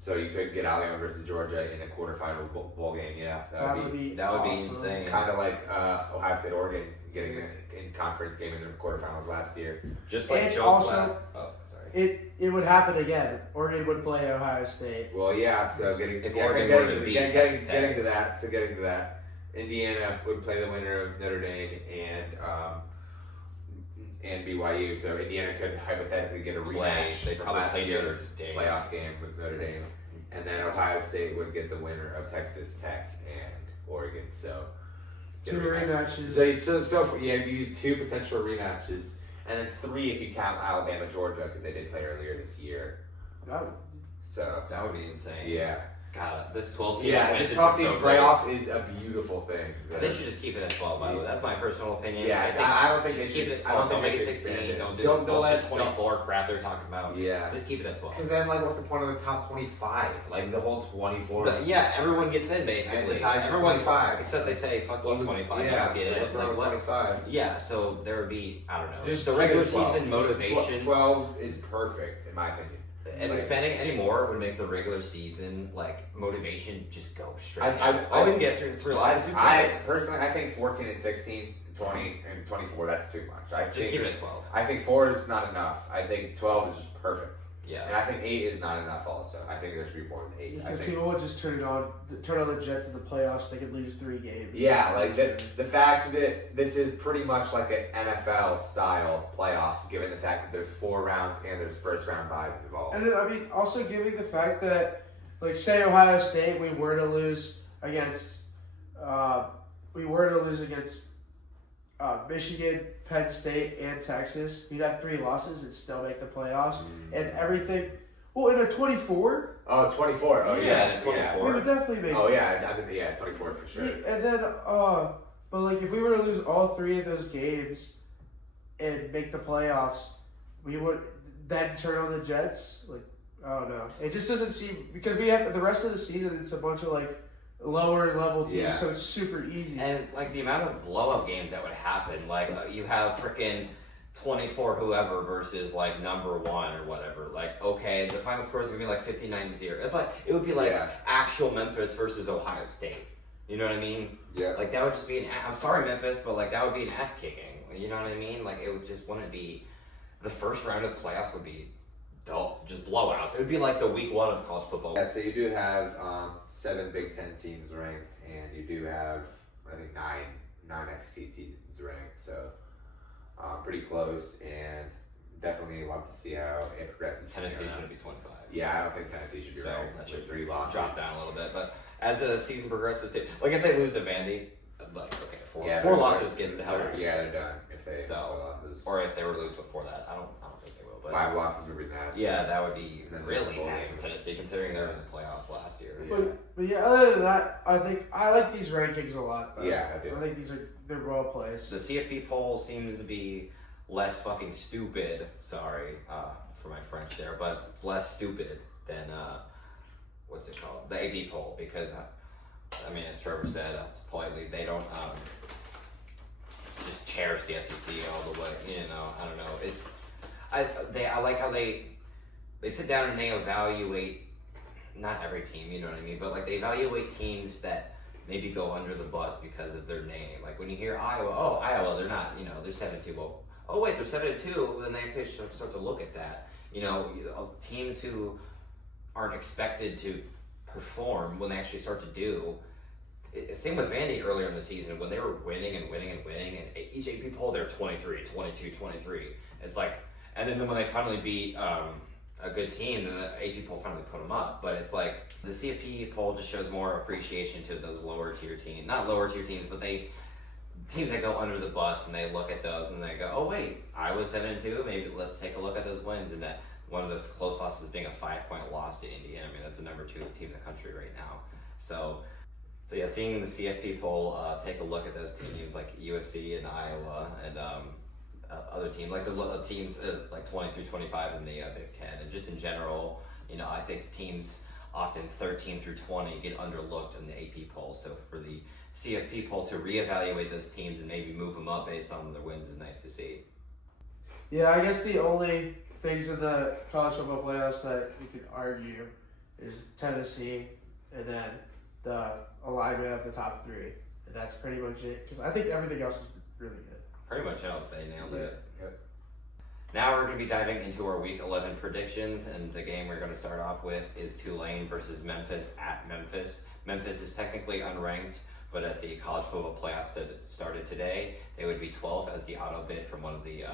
So you could get Alabama versus Georgia in a quarterfinal bowl game. Yeah, that would be awesome. insane. Kind of like Ohio State, Oregon getting an in-conference game in the quarterfinals last year. Just like and Joe also, sorry. it would happen again. Oregon would play Ohio State. Well, yeah. So getting to that, Indiana would play the winner of Notre Dame and BYU. So Indiana could hypothetically get a rematch. They from probably last play year's playoff game with Notre Dame, and then Ohio State would get the winner of Texas Tech and Oregon. So 2 rematches. So you 2 potential rematches, and then 3 if you count Alabama, Georgia, because they did play earlier this year. So that would be insane. Yeah. God, this 12 team. Yeah, the 12 team playoff is a beautiful thing. They should just keep it at 12. By the way, that's my personal opinion. Yeah, I don't think just they keep should. it at 12. Don't make it 16. Don't do this bullshit 24 crap they're talking about. Yeah, just keep it at 12. Because then, like, what's the point of the top 25? Like the whole 24. Everyone gets in basically. Everyone 25, except they say fuck you 25. Yeah, don't get it. Like, 25. Yeah, so there would be just the regular season motivation. 12 is perfect in my opinion. And expanding any more would make the regular season motivation just go straight. I wouldn't get through losses. I personally, I think 14 and 16, 20 and 24. That's too much. Just keep it at 12. I think 4 is not enough. I think 12 is just perfect. Yeah. And I think 8 is not enough. Also, I think there should be more than 8. I think people would just turn on the Jets in the playoffs. They could lose 3 games. Yeah, like the fact that this is pretty much like an NFL style playoffs, given the fact that there's 4 rounds and there's first round byes involved. And then also giving the fact that, like, say Ohio State, we were to lose against Michigan, Penn State, and Texas, we'd have 3 losses and still make the playoffs. And everything. Well, in a 24. Oh, 24. Oh, yeah. 24. We would definitely make. Oh, yeah. I think 24 for sure. And then, but like, if we were to lose all 3 of those games and make the playoffs, we would then turn on the Jets. Like, I don't know. It just doesn't seem, because we have the rest of the season. It's a bunch of lower level teams, so it's super easy. And the amount of blowout games that would happen, you have freaking 24 whoever versus number 1 or whatever. Okay, the final score is gonna be 59-0. It's it would be actual Memphis versus Ohio State. You know what I mean? Yeah. That would just be I'm sorry Memphis, but that would be an ass kicking. You know what I mean? It would just wouldn't be. The first round of the playoffs would be dull, just blowouts. It would be the week 1 of college football. Yeah, so you do have 7 Big Ten teams ranked, and you do have, I think, 9 SEC teams ranked. So pretty close, and definitely love to see how it progresses. Tennessee should be 25. Yeah, I don't think Tennessee should be ranked. That should 3 losses. Drop down a little bit, but as the season progresses, if they lose to Vandy, like okay, Yeah, four they're- losses get the hell out. They're done if they So, 4 losses. Or if they were to lose before that, I don't think they will. But 5 losses would be nasty. yeah, that would be And then really the bad bowl for Tennessee considering they were in the playoffs last year. Yeah. But yeah, other than that, I think I like these rankings a lot. Though. Yeah, I do. I think they're well placed. The CFP poll seems to be less fucking stupid. Sorry for my French there, but less stupid than what's it called? The AP poll, because I mean, as Trevor said politely, they don't just cherish the SEC all the way. You know, I don't know. It's I like how they sit down and they evaluate not every team, you know what I mean, but like they evaluate teams that maybe go under the bus because of their name. Like when you hear Iowa, oh Iowa, they're not, you know, they're 7-2. Well, oh wait, they're 7-2. Then they actually start to look at that. You know, teams who aren't expected to perform when they actually start to do. Same with Vandy earlier in the season when they were winning, and each AP poll they're 23, 22, 23. It's like, and then when they finally beat a good team, then the AP poll finally put them up. But it's like the CFP poll just shows more appreciation to those lower tier teams, not lower tier teams, but teams that go under the bus, and they look at those and they go, oh wait, I was 7-2. Maybe let's take a look at those wins, and that one of those close losses being a 5-point loss to Indiana. I mean, that's the number 2 team in the country right now. So yeah, seeing the CFP poll take a look at those teams like USC and Iowa and other teams, like the teams like 20 through 25 in the Big Ten, and just in general, you know, I think teams often 13 through 20 get underlooked in the AP poll. So for the CFP poll to reevaluate those teams and maybe move them up based on their wins is nice to see. Yeah, I guess the only things in the college football playoffs that we could argue is Tennessee and then the alignment of the top 3. And that's pretty much it. Because I think everything else is really good. Pretty much else, they nailed it. Yep. Now we're going to be diving into our Week 11 predictions, and the game we're going to start off with is Tulane versus Memphis at Memphis. Memphis is technically unranked, but at the college football playoffs that started today, they would be 12th as the auto bid from one of the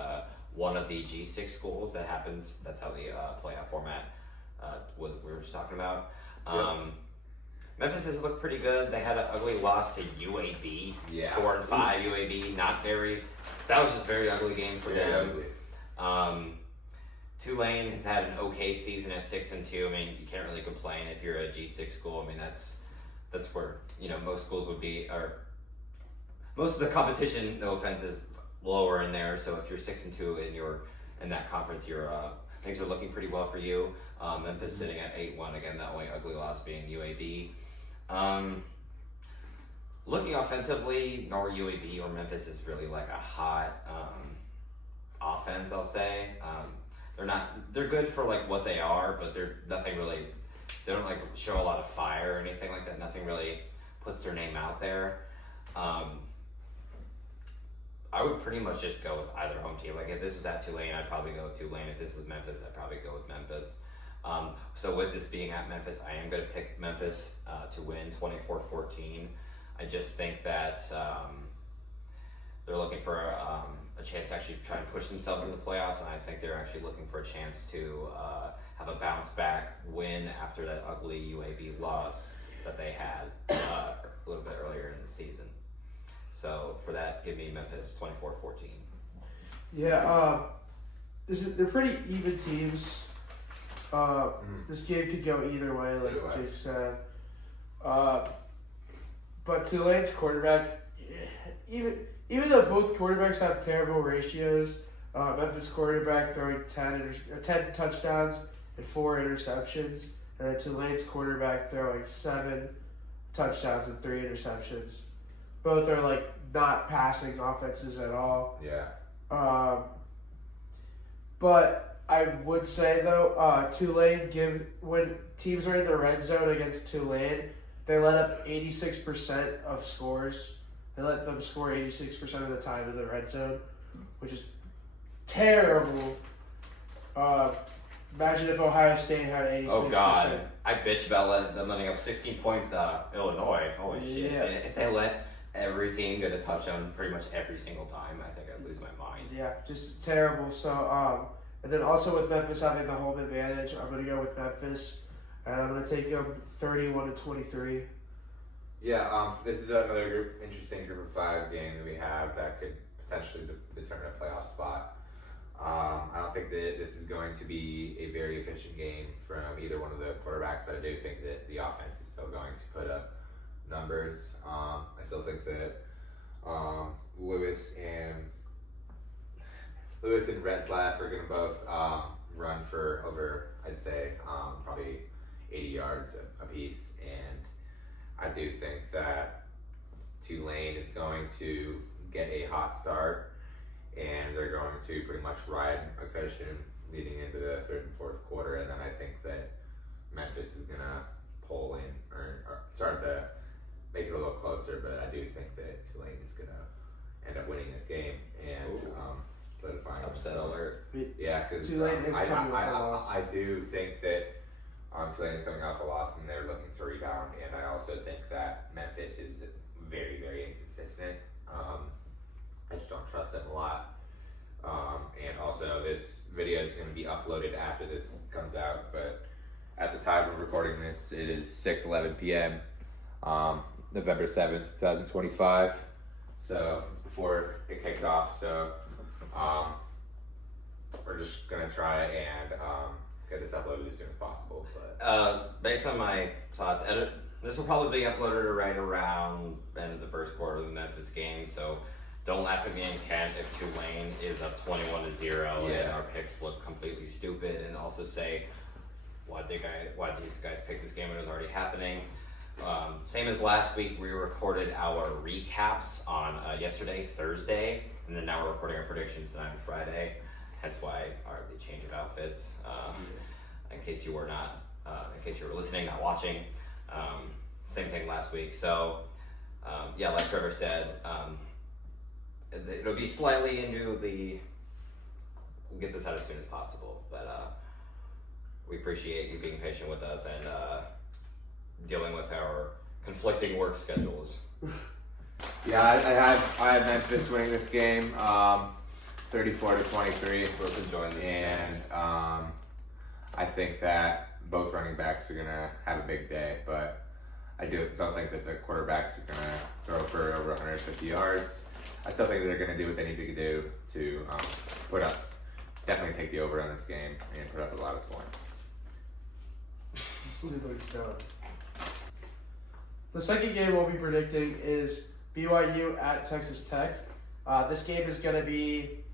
G6 schools. That happens. That's how the playoff format was. We were just talking about. Memphis has looked pretty good. They had an ugly loss to UAB. Yeah. 4-5 UAB. That was just a very ugly game for them. Ugly. Tulane has had an okay season at 6-2. I mean, you can't really complain if you're a G6 school. I mean, that's where, you know, most schools would be, or most of the competition, no offense, is lower in there. So if you're 6-2 in that conference, things are looking pretty well for you. Memphis sitting at 8-1 again. The only ugly loss being UAB. Looking offensively, nor UAB or Memphis is really like a hot offense, I'll say. They're good for like what they are, but they're nothing really, they don't like show a lot of fire or anything like that. Nothing really puts their name out there. I would pretty much just go with either home team. Like if this was at Tulane, I'd probably go with Tulane. If this was Memphis, I'd probably go with Memphis. So with this being at Memphis, I am going to pick Memphis to win 24-14. I just think that they're looking for a chance to actually try and push themselves in the playoffs, and I think they're actually looking for a chance to have a bounce back win after that ugly UAB loss that they had a little bit earlier in the season. So for that, give me Memphis 24-14. Yeah, they're pretty even teams. This game could go either way, like Jake said. But Tulane's quarterback, even though both quarterbacks have terrible ratios, Memphis quarterback throwing 10 touchdowns and 4 interceptions, and then Tulane's quarterback throwing 7 touchdowns and 3 interceptions. Both are like not passing offenses at all. Yeah. But I would say though, Tulane when teams are in the red zone against Tulane, they let up 86% of scores. They let them score 86% of the time in the red zone, which is terrible. Imagine if Ohio State had 86%. Oh God, I bitched about them letting up 16 points to Illinois. Holy shit! Yeah. If they let every team get a touchdown pretty much every single time, I think I'd lose my mind. Yeah, just terrible. So, and then also with Memphis having the home advantage, I'm going to go with Memphis, and I'm going to take them 31-23. Yeah, this is another interesting group of 5 game that we have that could potentially determine a playoff spot. I don't think that this is going to be a very efficient game from either one of the quarterbacks, but I do think that the offense is still going to put up numbers. I still think that Lewis and Retzlaff are going to both run for over, I'd say, probably 80 yards a piece. And I do think that Tulane is going to get a hot start, and they're going to pretty much ride a cushion leading into the 3rd and 4th quarter. And then I think that Memphis is going to pull in or start to make it a little closer, but I do think that Tulane is going to end up winning this game and solidifying upset alert. Yeah, because Tulane is coming off a loss. I do think that Tulane is coming off a loss and they're looking to rebound, and I also think that Memphis is very, very inconsistent. I just don't trust them a lot. And also, this video is going to be uploaded after this comes out, but at the time of recording this, it is 6:11 p.m. November 7th, 2025. So it's before it kicked off. So we're just gonna try and get this uploaded as soon as possible. But Based on my thoughts, this will probably be uploaded right around the end of the 1st quarter of the Memphis game. So don't laugh at me and Kent if Tulane is up 21-0 and our picks look completely stupid, and also say why these guys picked this game when it was already happening. Same as last week, we recorded our recaps on yesterday, Thursday, and then now we're recording our predictions tonight on Friday. That's why the change of outfits. In case you were listening, not watching. Same thing last week. So, like Trevor said, it'll be slightly into the. We'll get this out as soon as possible, but we appreciate you being patient with us and dealing with our conflicting work schedules. Yeah, I have Memphis winning this game, 34-23. Supposed to join this, and I think that both running backs are gonna have a big day, but I don't think that the quarterbacks are gonna throw for over 150 yards. I still think they're gonna do what they need to do to definitely take the over on this game and put up a lot of points. The second game we'll be predicting is BYU at Texas Tech. This game is going to be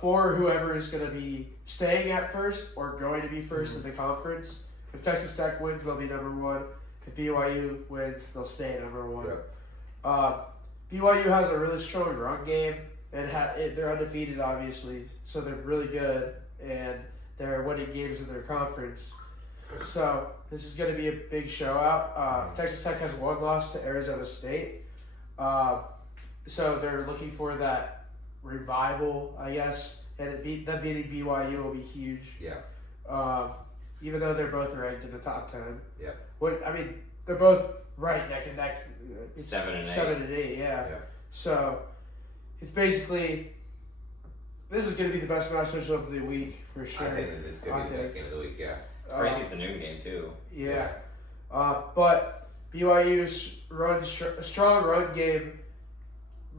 for whoever is going to be staying at first or going to be first in the conference. If Texas Tech wins, they'll be number 1. If BYU wins, they'll stay number 1. BYU has a really strong run game, and they're undefeated, obviously, so they're really good, and they're winning games in their conference. So this is going to be a big showout. Texas Tech has 1 loss to Arizona State. So they're looking for that revival, I guess. And them beating BYU will be huge. Yeah. Even though they're both ranked in the top 10. Yeah. They're both right neck and neck. It's 7 and 8. 7 and 8, yeah. So it's basically, this is going to be the best matchup of the week for sure. I think that this could be the best game of the week, yeah. Crazy, it's a noon game too. Yeah. But BYU's strong run game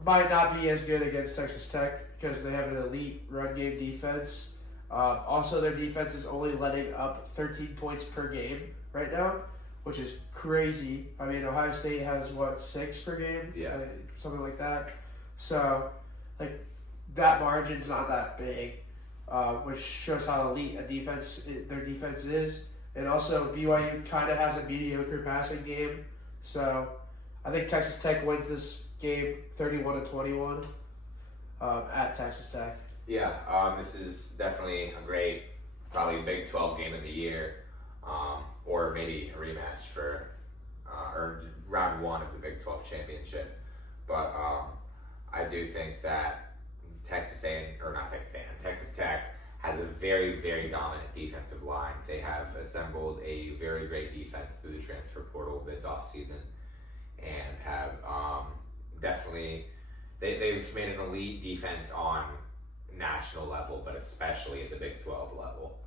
might not be as good against Texas Tech because they have an elite run game defense. Also, their defense is only letting up 13 points per game right now, which is crazy. I mean, Ohio State has, 6 per game? Yeah. Something like that. So, that margin's not that big. Which shows how elite their defense is. And also, BYU kind of has a mediocre passing game. So, I think Texas Tech wins this game 31-21 at Texas Tech. Yeah, this is definitely a great, probably Big 12 game of the year, or maybe a rematch for or round 1 of the Big 12 championship. But I do think that Texas Tech has a very, very dominant defensive line. They have assembled a very great defense through the transfer portal this offseason and have definitely they've made an elite defense on national level, but especially at the Big 12 level.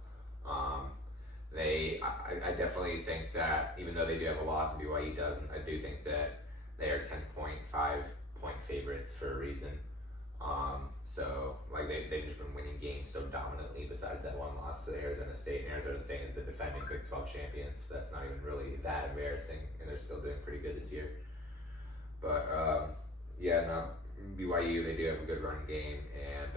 I definitely think that even though they do have a loss and BYU doesn't, I do think that they are 10.5 point favorites for a reason. So like they've just been winning games so dominantly. Besides that one loss to Arizona State, and Arizona State is the defending Big 12 champions. That's not even really that embarrassing, and they're still doing pretty good this year. But BYU, they do have a good run game, and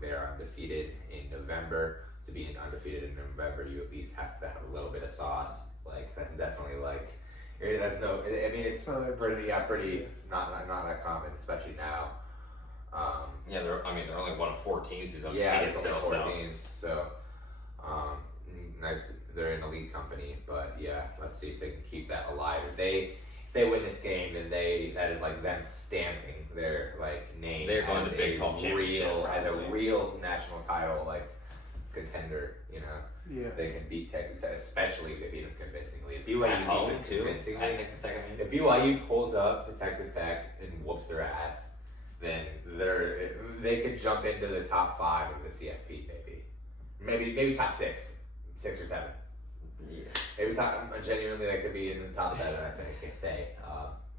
they are undefeated in November. To be undefeated in November, you at least have to have a little bit of sauce. Like that's definitely like that's no. I mean, it's pretty not that common, especially now. They're only one of 4 teams who's undefeated. Yeah, it's still, only 4 teams, so nice. They're in elite company, but yeah, let's see if they can keep that alive. If they win this game, then that is like them stamping their like name. They're going to Big 12 championship as a real national title like contender. You know, Yeah. they can beat Texas, especially if they beat them convincingly. If BYU At home, beats them too. convincingly, At Texas Tech, I mean. if BYU pulls up to Texas Tech and whoops their ass, then they could jump into the top 5 of the CFP, maybe top 6 or 7. Yeah. Maybe genuinely they could be in the top 7. I think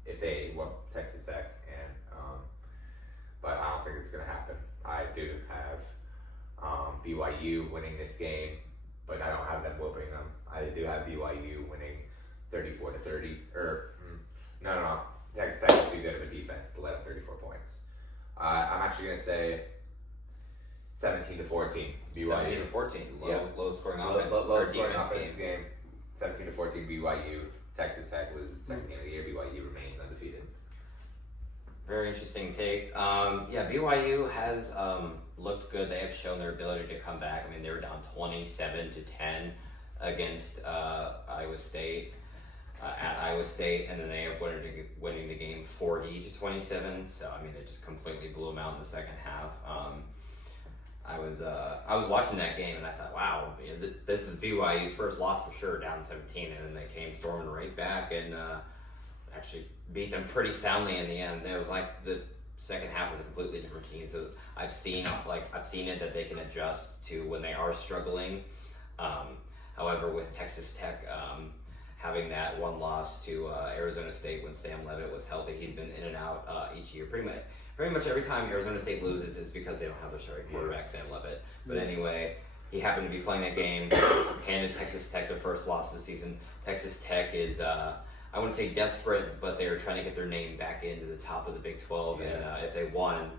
if they whoop Texas Tech, and but I don't think it's gonna happen. I do have BYU winning this game, but I don't have them whooping them. I do have BYU winning 34-30. No. Texas Tech is too good of a defense to let up 34 points. I'm actually going to say 17-14 BYU. 17-14. Low scoring offense. Low scoring offense game. 17-14 BYU. Texas Tech loses the second game of the year. BYU remains undefeated. Very interesting take. BYU has looked good. They have shown their ability to come back. I mean, they were down 27-10 against Iowa State. At Iowa State, and then they ended up winning the game 40-27. So I mean, they just completely blew them out in the second half. I was watching that game, and I thought, wow, this is BYU's first loss for sure, down 17, and then they came storming right back and actually beat them pretty soundly in the end. It was like the second half was a completely different team. So I've seen it that they can adjust to when they are struggling. However, with Texas Tech. Having that one loss to Arizona State when Sam Leavitt was healthy, he's been in and out each year. Pretty much every time Arizona State loses, it's because they don't have their starting quarterback, Sam Leavitt. But anyway, he happened to be playing that game, handed Texas Tech their first loss this season. Texas Tech is, I wouldn't say desperate, but they're trying to get their name back into the top of the Big 12. Yeah. And if they won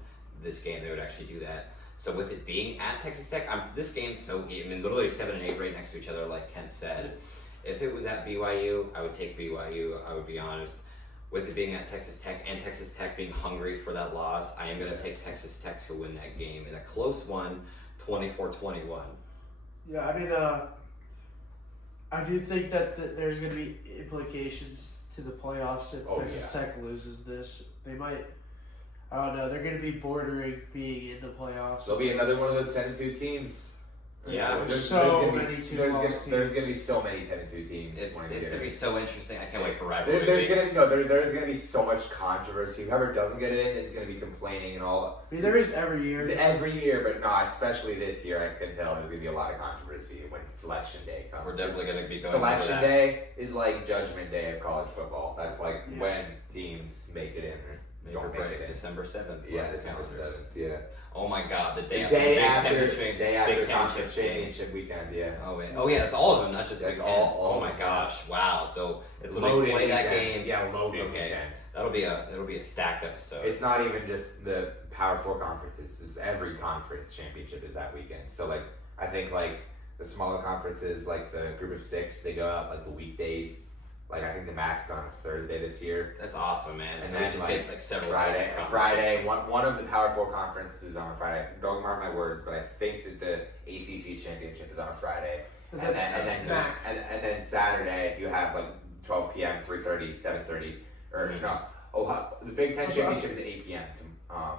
this game, they would actually do that. So with it being at Texas Tech, this game's so, I mean, literally 7 and 8 right next to each other, like Kent said. If it was at BYU, I would take BYU, I would be honest. With it being at Texas Tech and Texas Tech being hungry for that loss, I am going to take Texas Tech to win that game in a close one, 24-21. Yeah, I mean, I do think that there's going to be implications to the playoffs if Texas Tech loses this. They might, I don't know, they're going to be bordering being in the playoffs. There'll be another one of those 10-2 teams. Yeah, there's going to be so many 10-2 teams. It's going to be so interesting. I can't wait for rivalry. There's going to be so much controversy. Whoever doesn't get in is going to be complaining and all. I mean, there is every year. Every year, but not especially this year. I can tell there's going to be a lot of controversy when Selection Day comes. We're definitely going to be going Selection Day is like Judgment Day of college football. That's like when teams make it in or don't make it in. December 7th. Yeah, December 7th. Yeah. Oh my God, the day after Big Conference Championship weekend, yeah. Oh yeah, it's all of them, not just Big Ten. all oh my gosh, wow! So it's loaded play that weekend. game. Yeah, loaded Okay, weekend. that'll be a stacked episode. It's not even just the Power 4 conferences. It's every conference championship is that weekend. So like I think like the smaller conferences, like the Group of 6, they go out like the weekdays. Like I think the MAC's on Thursday this year. That's awesome, man. And so then we just get like several Friday. One of the Power 4 conferences on a Friday. Don't mark my words, but I think that the ACC championship is on a Friday. And then Saturday you have like 12 p.m., 3:30, 7:30, or the Big Ten championship is at 8 p.m. I'm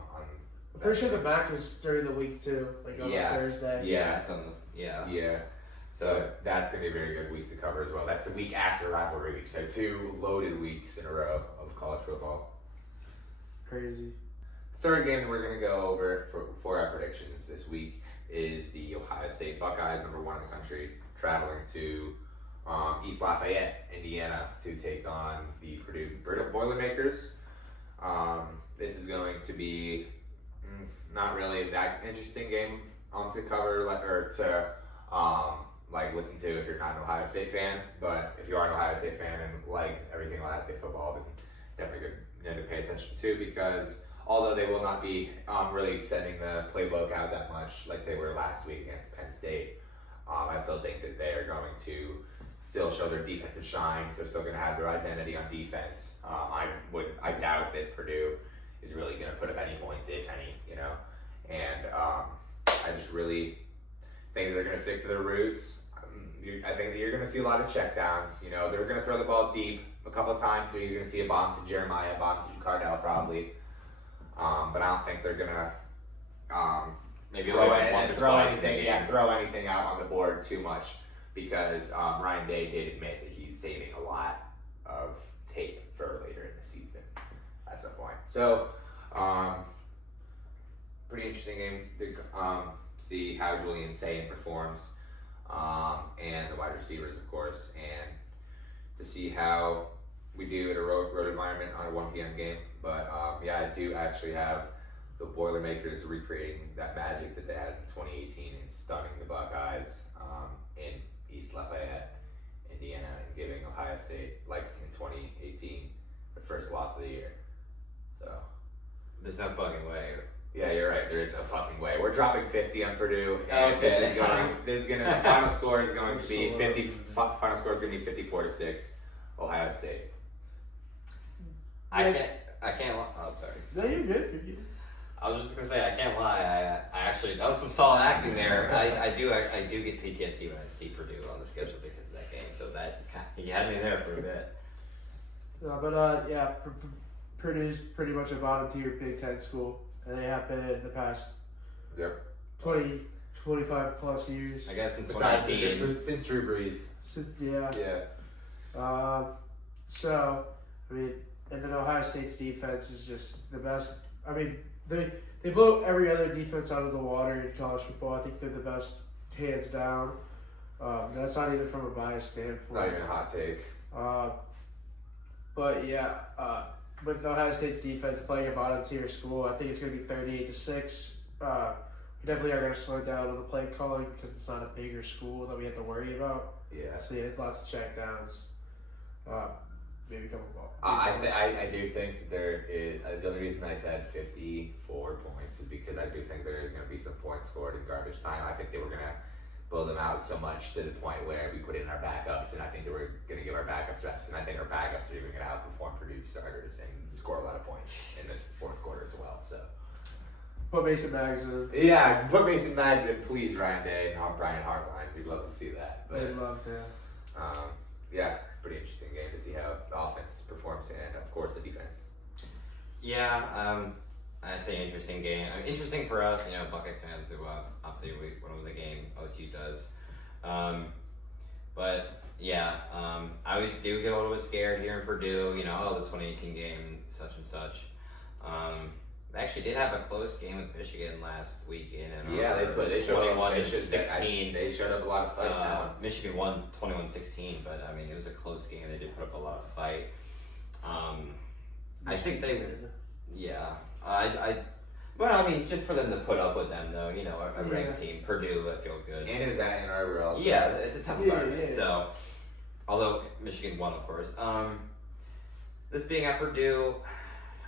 pretty sure the MAC is during the week too, like on Thursday. Yeah, it's on the Yeah. So that's going to be a very good week to cover as well. That's the week after rivalry week. So 2 loaded weeks in a row of college football. Crazy. The third game that we're going to go over for our predictions this week is the Ohio State Buckeyes, number 1 in the country, traveling to East Lafayette, Indiana, to take on the Purdue Boilermakers. This is going to be not really that interesting game to cover or to listen to if you're not an Ohio State fan. But if you are an Ohio State fan and like everything Ohio State football, then definitely good to pay attention to, because although they will not be really sending the playbook out that much like they were last week against Penn State, I still think that they are going to still show their defensive shine. They're still going to have their identity on defense. I doubt that Purdue is really going to put up any points, if any, and I just really think they're going to stick to their roots. I think that you're going to see a lot of checkdowns. They're going to throw the ball deep a couple of times, so you're going to see a bomb to Jeremiah, a bomb to Cardell probably. But I don't think they're going to Maybe throw anything out on the board too much, because Ryan Day did admit that he's saving a lot of tape for later in the season at some point. So, pretty interesting game to see how Julian Sayin performs, and the wide receivers, of course, and to see how we do at a road environment on a 1 p.m. game. But I do actually have the Boilermakers recreating that magic that they had in 2018 and stunning the Buckeyes in East Lafayette, Indiana, and giving Ohio State, like in 2018, the first loss of the year. So there's no fucking way. Yeah, you're right. There is no fucking way. We're dropping 50 on Purdue, and okay. the final score is going to be 50. Final score is going to be 54-6, Ohio State. I can't. Oh, sorry. No, you're good. You're good. I was just gonna say I can't lie. I actually, that was some solid acting there. I do get PTSD when I see Purdue on the schedule because of that game. So that you had me there for a bit. No, but Purdue's pretty much a bottom tier Big Ten school, and they have been in the past 20, 25 plus years. I guess since Besides 2018. since Drew Brees. Yeah. So I mean, and then Ohio State's defense is just the best. I mean, they blow every other defense out of the water in college football. I think they're the best, hands down. That's not even from a biased standpoint. Not even a hot take. But with Ohio State's defense playing a bottom tier school, I think it's going to be 38-6. We definitely are going to slow down with the play calling because it's not a bigger school that we have to worry about. Yeah. So lots of checkdowns. Maybe a couple balls. I do think that there is, the only reason I said 54 points is because I do think there is going to be some points scored in garbage time. I think they were going to blow them out so much to the point where we put in our backups, and I think they were going to give our backups reps, and I think our backups are even going to outperform Purdue starters and score a lot of points in the fourth quarter as well. So Put Mason Maggs in. yeah, put Mason Maggs in, please, Ryan Day and Brian Hartline. We'd love to see that. But I'd love to. Pretty interesting game to see how the offense performs and, of course, the defense. Yeah, I say interesting game. I mean, interesting for us, Buckeyes fans who obviously we win the game. OSU does, but yeah, I always do get a little bit scared here in Purdue. The 2018 game, such and such. They actually did have a close game with Michigan last week in they showed 21 up, to 16. They showed up a lot of fight. Michigan won 21-16, but I mean it was a close game. They did put up a lot of fight. I think they, yeah. But I mean, just for them to put up with them, though, a ranked team, Purdue, that feels good. And it was at Ann Arbor also. Yeah, it's a tough environment. So, although Michigan won, of course. This being at Purdue,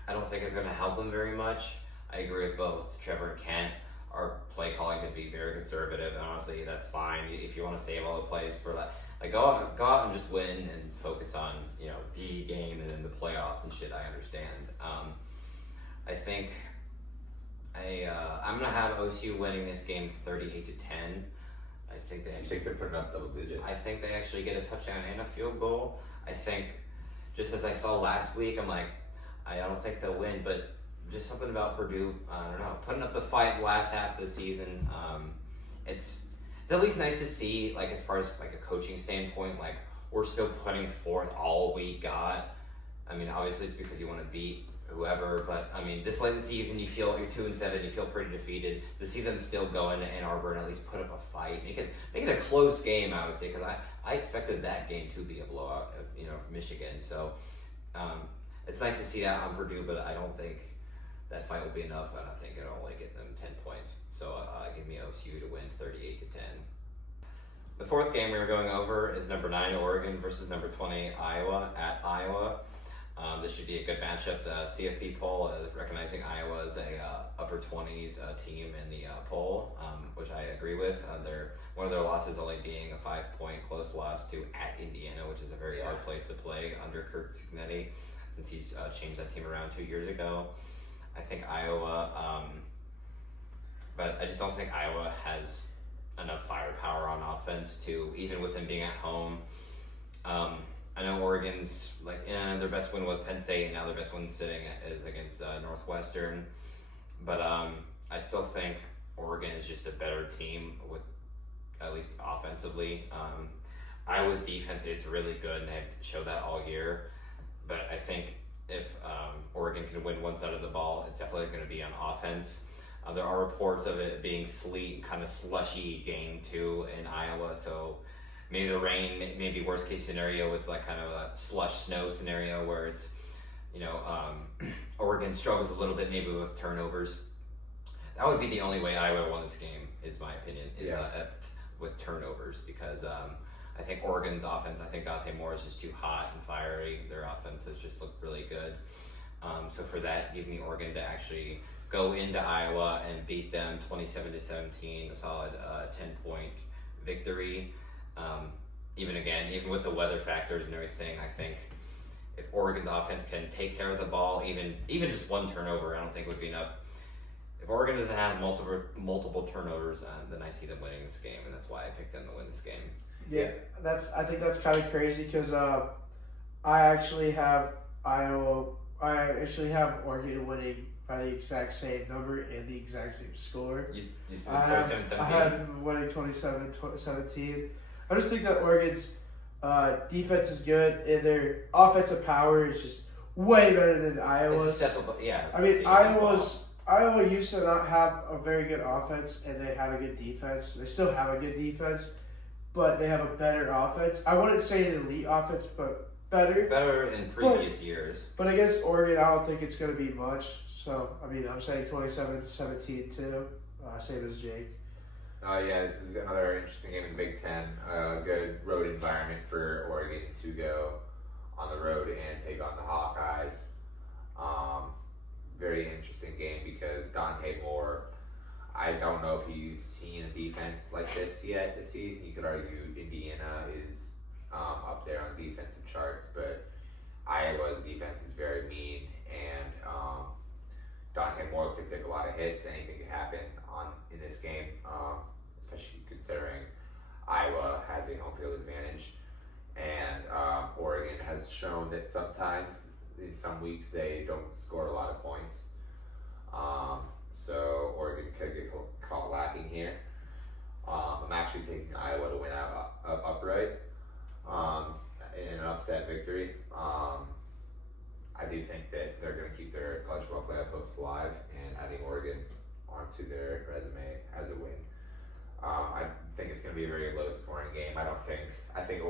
I don't think it's going to help them very much. I agree with both Trevor and Kent. Our play calling could be very conservative, and honestly, that's fine. If you want to save all the plays for that, go out and just win and focus on the game and then the playoffs and shit. I understand. I think I'm gonna have OSU winning this game 38-10. I think they're putting up double digits. I think they actually get a touchdown and a field goal. I think, just as I saw last week, I'm like, I don't think they'll win, but just something about Purdue, I don't know, putting up the fight the last half of the season. It's at least nice to see, as far as a coaching standpoint, we're still putting forth all we got. I mean, obviously it's because you want to beat whoever, but I mean, this late in the season, you feel you're 2-7, you feel pretty defeated. To see them still go into Ann Arbor and at least put up a fight, make it a close game, I would say, because I expected that game to be a blowout, for Michigan. So it's nice to see that on Purdue, but I don't think that fight will be enough. I don't think it'll only get them 10 points. So give me OSU to win 38-10. The fourth game we were going over is number 9 Oregon versus number 20 Iowa at Iowa. This should be a good matchup. The CFP poll recognizing Iowa as a upper 20s team in the poll, which I agree with. One of their losses only being a 5-point close loss to at Indiana, which is a very hard place to play under Kirk Cignetti since he's changed that team around 2 years ago. I think Iowa, but I just don't think Iowa has enough firepower on offense to, even with them being at home. I know Oregon's their best win was Penn State, and now their best win sitting is against Northwestern. But I still think Oregon is just a better team, with at least offensively. Iowa's defense is really good, and they showed that all year. But I think if Oregon can win one side of the ball, it's definitely going to be on offense. There are reports of it being sleet, kind of slushy game too in Iowa, so maybe the rain, maybe worst case scenario, it's like kind of a slush snow scenario where it's, Oregon struggles a little bit maybe with turnovers. That would be the only way Iowa won this game, is my opinion, with turnovers, because I think Oregon's offense, I think Dante Moore is just too hot and fiery. Their offense has just looked really good. So for that, give me Oregon to actually go into Iowa and beat them 27-17, a solid 10-point victory. Even with the weather factors and everything, I think if Oregon's offense can take care of the ball, even just one turnover, I don't think would be enough. If Oregon doesn't have multiple turnovers, then I see them winning this game, and that's why I picked them to win this game. Yeah, I think that's kind of crazy because I actually have Oregon winning by the exact same number and the exact same score. You said 27-17? I have them winning 27-17. I just think that Oregon's defense is good and their offensive power is just way better than Iowa's. It's a step above, yeah. I mean, Iowa used to not have a very good offense, and they had a good defense. They still have a good defense, but they have a better offense. I wouldn't say an elite offense, but better. Better in previous years. But against Oregon, I don't think it's going to be much. So, I mean, I'm saying 27-17 too. Same as Jake. This is another interesting game in Big Ten. Good road environment for Oregon to go on the road and take on the Hawkeyes. Very interesting game because Dante Moore, I don't know if he's seen a defense like this yet this season. You could argue Indiana is up there on defensive charts, but Iowa's defense is very mean, and Dante Moore could take a lot of hits. Anything could happen in this game, especially considering Iowa has a home field advantage, and Oregon has shown that sometimes in some weeks they don't score a lot of points. So Oregon could get caught lacking here. I'm actually taking Iowa to win out upright in an upset victory. I do think that they're going to keep their college football playoff hopes alive, and adding Oregon onto their resume as a win. I think it's going to be a very low-scoring game. I think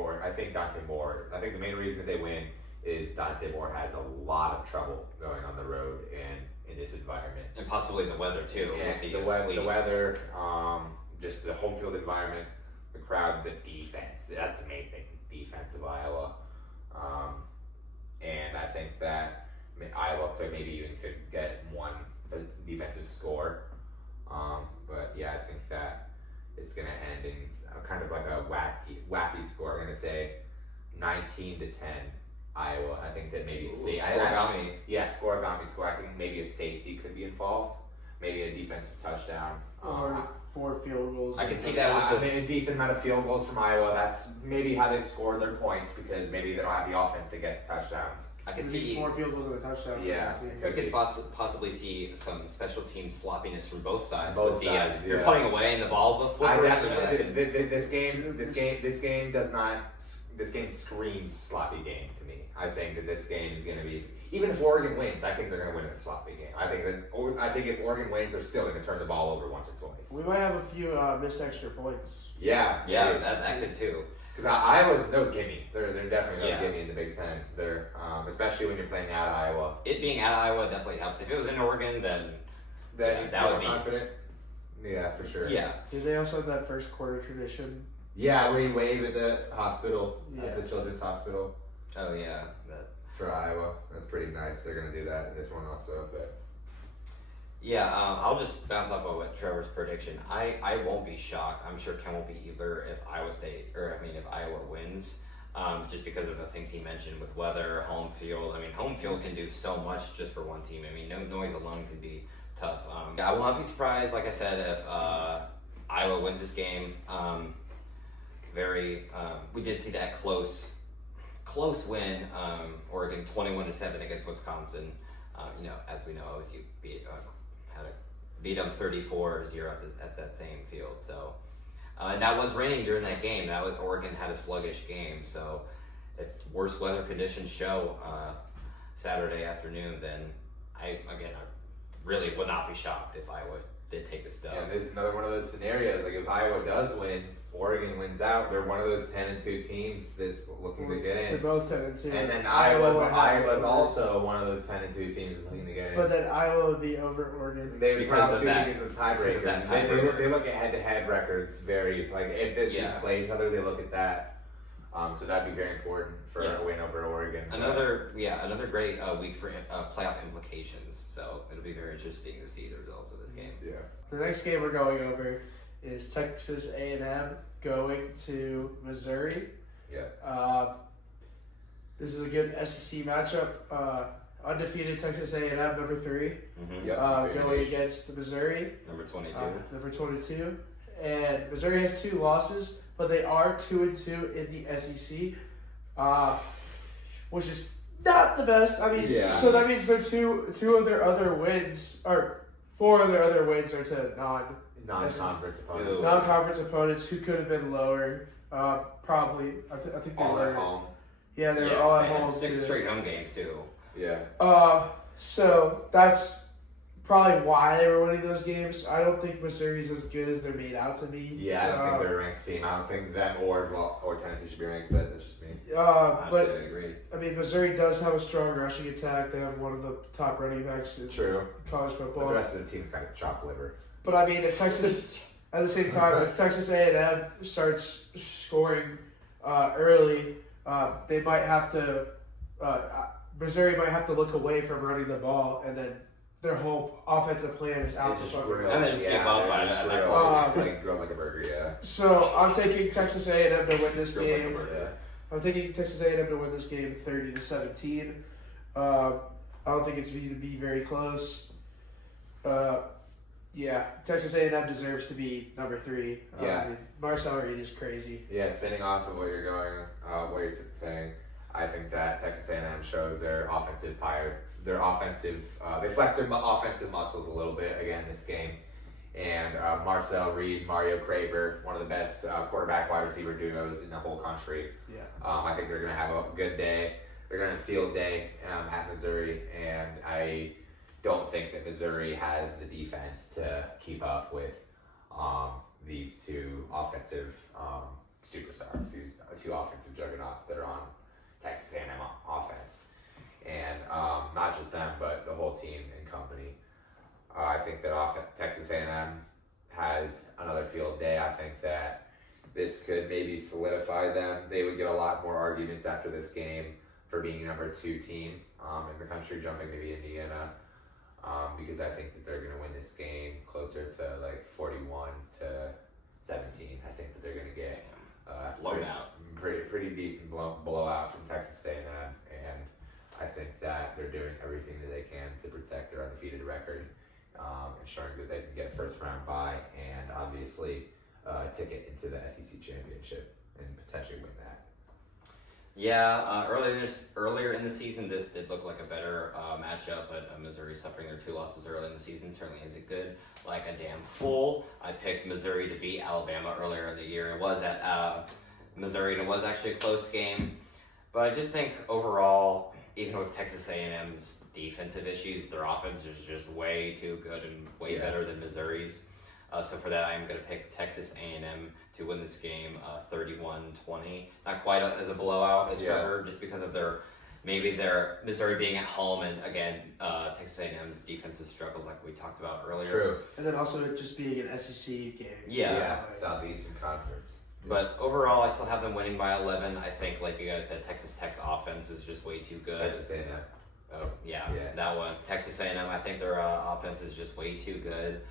Dante Moore. I think the main reason that they win is Dante Moore has a lot of trouble going on the road and in this environment, and possibly the weather too. Yeah, the weather, just the home field environment, the crowd, the defense. That's the main thing. Defense of Iowa. And I think that Iowa maybe even could get one defensive score. But yeah, I think that it's going to end in kind of like a wacky score. I'm going to say 19-10 Iowa. I think that maybe scoregami score. I think maybe a safety could be involved. Maybe a defensive touchdown. Or 4 field goals. I can see that with a decent amount of field goals from Iowa. That's maybe how they score their points because maybe they don't have the offense to get touchdowns. I can see 4 field goals and a touchdown. Yeah, I could possibly see some special team sloppiness from both sides. You're yeah. putting away and the balls will slip. This game screams sloppy game to me. I think that this game is going to be, even if Oregon wins, I think they're going to win a sloppy game. I think if Oregon wins, they're still going to turn the ball over once or twice. We might have a few missed extra points. Yeah, that could too. Because Iowa's no gimme. They're definitely no Yeah. gimme in the Big Ten. They're especially when you're playing out of Iowa. It being at Iowa definitely helps. If it was in Oregon, then Then Yeah, you that feel would be- confident. Yeah, for sure. yeah. Did they also have that first quarter tradition? Yeah, where you wave at the hospital, Yeah. at the Children's Hospital Oh yeah. for Iowa. That's pretty nice. They're gonna do that in this one also. But Yeah, I'll just bounce off of what Trevor's prediction. I won't be shocked. I'm sure Ken won't be either if if Iowa wins. Just because of the things he mentioned with weather, home field. I mean, home field can do so much just for one team. I mean, no noise alone can be tough. I will not be surprised, like I said, if Iowa wins this game. We did see that close win. Oregon 21-7 against Wisconsin. As we know, OSU beat them 34-0 at that same field. So, and that was raining during that game. Oregon had a sluggish game. So, if worse weather conditions show Saturday afternoon, then I really would not be shocked if Iowa did take the step. yeah, this is another one of those scenarios. Like if Iowa does win, Oregon wins out. They're one of those 10-2 teams that's looking to get They're in. both 10-2. And then Iowa would have Iowa's over. also one of those 10-2 teams that's looking to get in. But then Iowa would be over Oregon. They would Because probably of that- because of because tiebreakers. of that They tiebreaker. look at head-to-head records very like if the teams Yeah. play each other, they look at that. So that'd be very important for Yeah. a win over Oregon. Another great week for playoff implications. So it'll be very interesting to see the results of this game. Yeah. The next game we're going over is Texas A&M going to Missouri. Yeah. This is a good SEC matchup. Undefeated Texas A&M, number 3, Mm-hmm. Yep. going against Missouri, Number 22. number 22. And Missouri has 2 losses, but they are 2-2 in the SEC, which is not the best. I mean, Yeah. so that means their two of their other wins, or 4 of their other wins are to Non-conference opponents. non-conference opponents who could have been lower. Probably, I think they All were. at home. Yeah, they were Yes, all they at had home 6 too. straight home games too. Yeah. So that's probably why they were winning those games. I don't think Missouri's as good as they're made out to be. Yeah, I don't think they're a ranked team. I don't think them or Tennessee should be ranked, but that's just me. I But absolutely agree. I mean, Missouri does have a strong rushing attack. They have one of the top running backs in True. college But football. the rest of the team's kind of chopped liver. But I mean, if Texas, at the same time, if Texas A&M starts scoring early, they might have to. Missouri might have to look away from running the ball, and then their whole offensive plan is out the It's just fucking grilled. And then just skip up they're on just it. grilled, like grilled like a burger. Yeah. So I'm taking Texas A&M to win this Grilled like a game. burger. I'm taking Texas A&M to win this game 30-17. I don't think it's going to be very close. Yeah, Texas A&M deserves to be number 3. Yeah. I mean, Marcel Reed is crazy. Yeah, spinning off of what you're saying, I think that Texas A&M shows their offensive fire. They flex their offensive muscles a little bit again this game. And Marcel Reed, Mario Craver, one of the best quarterback wide receiver duos in the whole country. Yeah. I think they're going to have a good day. They're going to have a field day at Missouri, and I don't think that Missouri has the defense to keep up with these 2 offensive superstars, these 2 offensive juggernauts that are on Texas A&M offense. And not just them, but the whole team and company. I think that Texas A&M has another field day. I think that this could maybe solidify them. They would get a lot more arguments after this game for being number 2 team in the country, jumping maybe Indiana, because I think that they're going to win this game closer to like 41-17. I think that they're going to get pretty decent blowout from Texas A&M, and I think that they're doing everything that they can to protect their undefeated record, ensuring that they can get a first round bye and obviously a ticket into the SEC championship and potentially win that. Yeah, earlier in the season, this did look like a better matchup, but Missouri suffering their 2 losses early in the season certainly isn't good. Like a damn fool, I picked Missouri to beat Alabama earlier in the year. It was at Missouri, and it was actually a close game. But I just think overall, even with Texas A&M's defensive issues, their offense is just way too good and way better than Missouri's. So for that, I'm going to pick Texas A&M to win this game 31-20. Not quite as a blowout as Trevor, just because of their Missouri being at home, and again, Texas A&M's defensive struggles like we talked about earlier. True. And then also it just being an SEC game. Yeah. Southeastern Conference. But overall, I still have them winning by 11. I think, like you guys said, Texas Tech's offense is just way too good. Texas A&M. Oh, yeah, that one. Texas A&M, I think their offense is just way too good.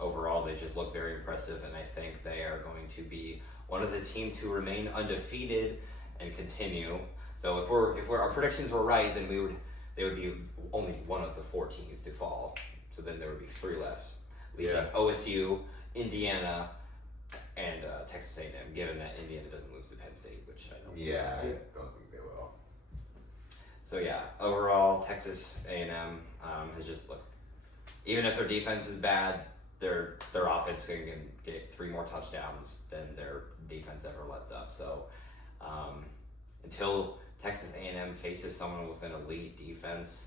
Overall, they just look very impressive, and I think they are going to be one of the teams who remain undefeated and continue. So if our predictions were right, then they would be only one of the 4 teams to fall. So then there would be 3 left, leaving OSU, Indiana, and Texas A&M. Given that Indiana doesn't lose to Penn State, which I don't. Yeah, I don't think they will. So yeah, overall, Texas A&M has just looked. Even if their defense is bad, their offense can get 3 more touchdowns than their defense ever lets up. So until Texas A&M faces someone with an elite defense,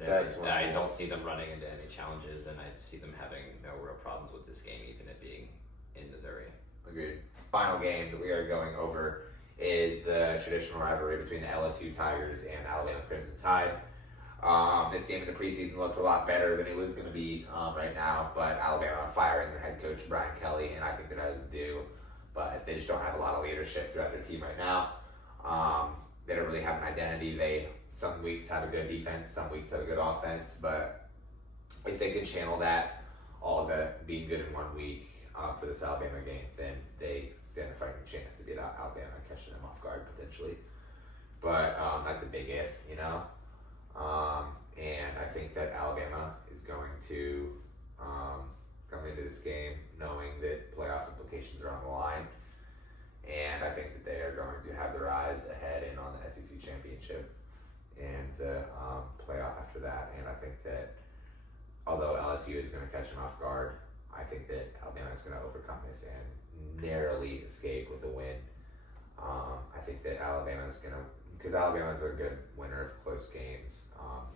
I don't see them running into any challenges, and I see them having no real problems with this game, even it being in Missouri. Agreed. Final game that we are going over is the traditional rivalry between the LSU Tigers and Alabama Crimson Tide. This game in the preseason looked a lot better than it was going to be right now, but Alabama firing their head coach Brian Kelly, and I think that is due, but they just don't have a lot of leadership throughout their team right now. They don't really have an identity. They some weeks have a good defense, some weeks have a good offense, but if they can channel that, all of that being good in 1 week for this Alabama game, then they stand a fighting chance to get Alabama catching them off guard potentially. But that's a big if, you know. And I think that Alabama is going to come into this game knowing that playoff implications are on the line. And I think that they are going to have their eyes ahead in on the SEC championship and the playoff after that. And I think that although LSU is going to catch them off guard, I think that Alabama is going to overcome this and narrowly escape with a win. I think that Alabama is going to, because Alabama is a good winner of close games.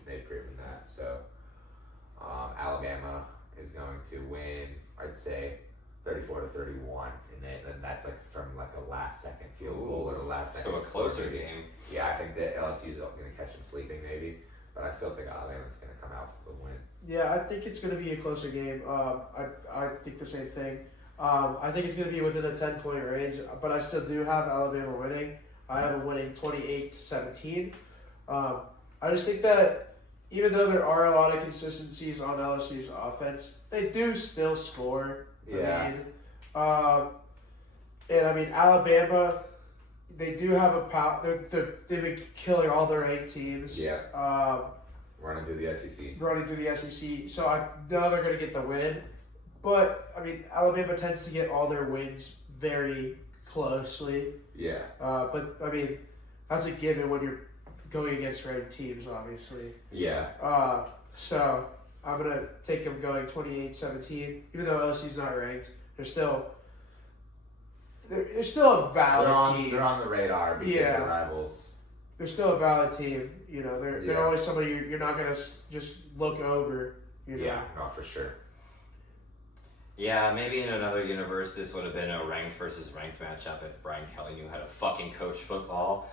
They've proven that. So Alabama is going to win, I'd say, 34-31, and then that's like from like a last second field goal or a last second. So a closer game. Yeah, I think that LSU is going to catch them sleeping maybe, but I still think Alabama's going to come out with the win. Yeah, I think it's going to be a closer game. I think the same thing. I think it's going to be within a 10-point range, but I still do have Alabama winning. I have them winning 28-17. I just think that even though there are a lot of consistencies on LSU's offense, they do still score. Yeah. I mean, Alabama, they do have a power. They've been killing all their 8 teams. Yeah. Running through the SEC. So I know they're going to get the win. But, I mean, Alabama tends to get all their wins very closely. Yeah. But, I mean, that's a given when you're going against ranked teams, obviously. Yeah. So I'm going to take them going 28-17. Even though LSU's not ranked, they're still a valid team. They're on the radar because they're rivals. They're still a valid team. You know, they're always somebody you're not going to just look over. You know? Yeah, no, for sure. Yeah, maybe in another universe this would have been a ranked versus ranked matchup if Brian Kelly knew how to fucking coach football.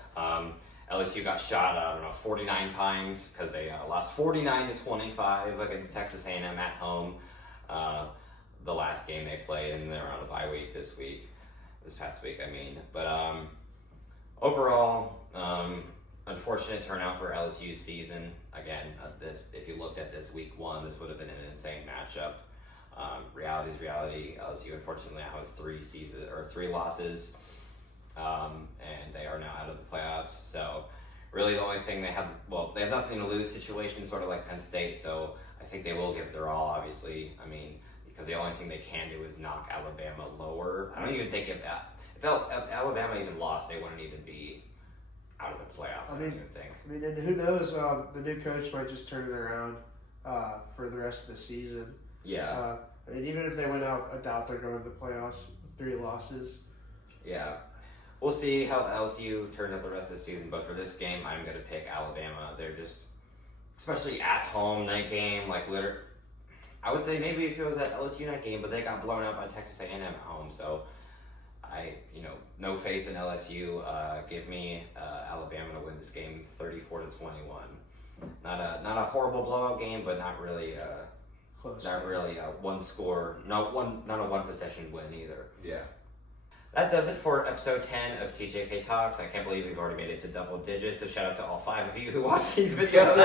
LSU got shot, 49 times because they lost 49-25 against Texas A&M at home. The last game they played, and they're on a bye week this past week, I mean. But overall, unfortunate turnout for LSU's season. Again, if you looked at this week 1, this would have been an insane matchup. Reality is reality. LSU unfortunately now has 3 losses, and they are now out of the playoffs. So really the only thing they have nothing to lose situation, sort of like Penn State. So I think they will give their all, obviously. I mean, because the only thing they can do is knock Alabama lower. I don't even think if Alabama even lost, they wouldn't even be out of the playoffs. I don't even think. I mean, and who knows? The new coach might just turn it around for the rest of the season. Yeah. I mean, even if they went out, I doubt they're going to the playoffs with 3 losses. Yeah. We'll see how LSU turns out the rest of the season, but for this game, I'm going to pick Alabama. They're just, especially at home, night game, like I would say maybe if it was that LSU night game, but they got blown out by Texas A&M at home, so no faith in LSU. Give me Alabama to win this game 34-21. Not a horrible blowout game, but not really Close. not really a one score, not a one possession win either. Yeah. That does it for episode 10 of TJK Talks. I can't believe we've already made it to double digits, so shout out to all 5 of you who watch these videos.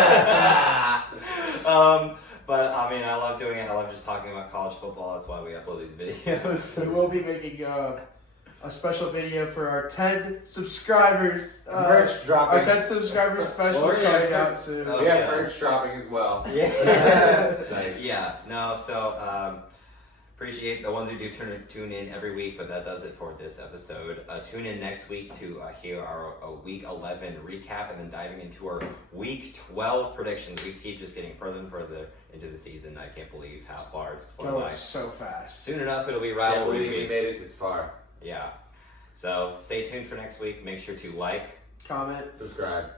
But I mean, I love doing it. I love just talking about college football. That's why we upload these videos. We will be making a special video for our 10 subscribers. Merch dropping. Our 10 subscribers special is coming out soon. Oh, We have yeah. merch dropping as well. Yeah. Nice. Yeah. No, so appreciate the ones who do tune in every week, but that does it for this episode. Tune in next week to hear our Week 11 recap and then diving into our Week 12 predictions. We keep just getting further and further into the season. I can't believe how far it's flown Going by. so fast. Soon enough, it'll be Yeah, rivalry we week. made it this far. Yeah. So stay tuned for next week. Make sure to like, Comment. Subscribe.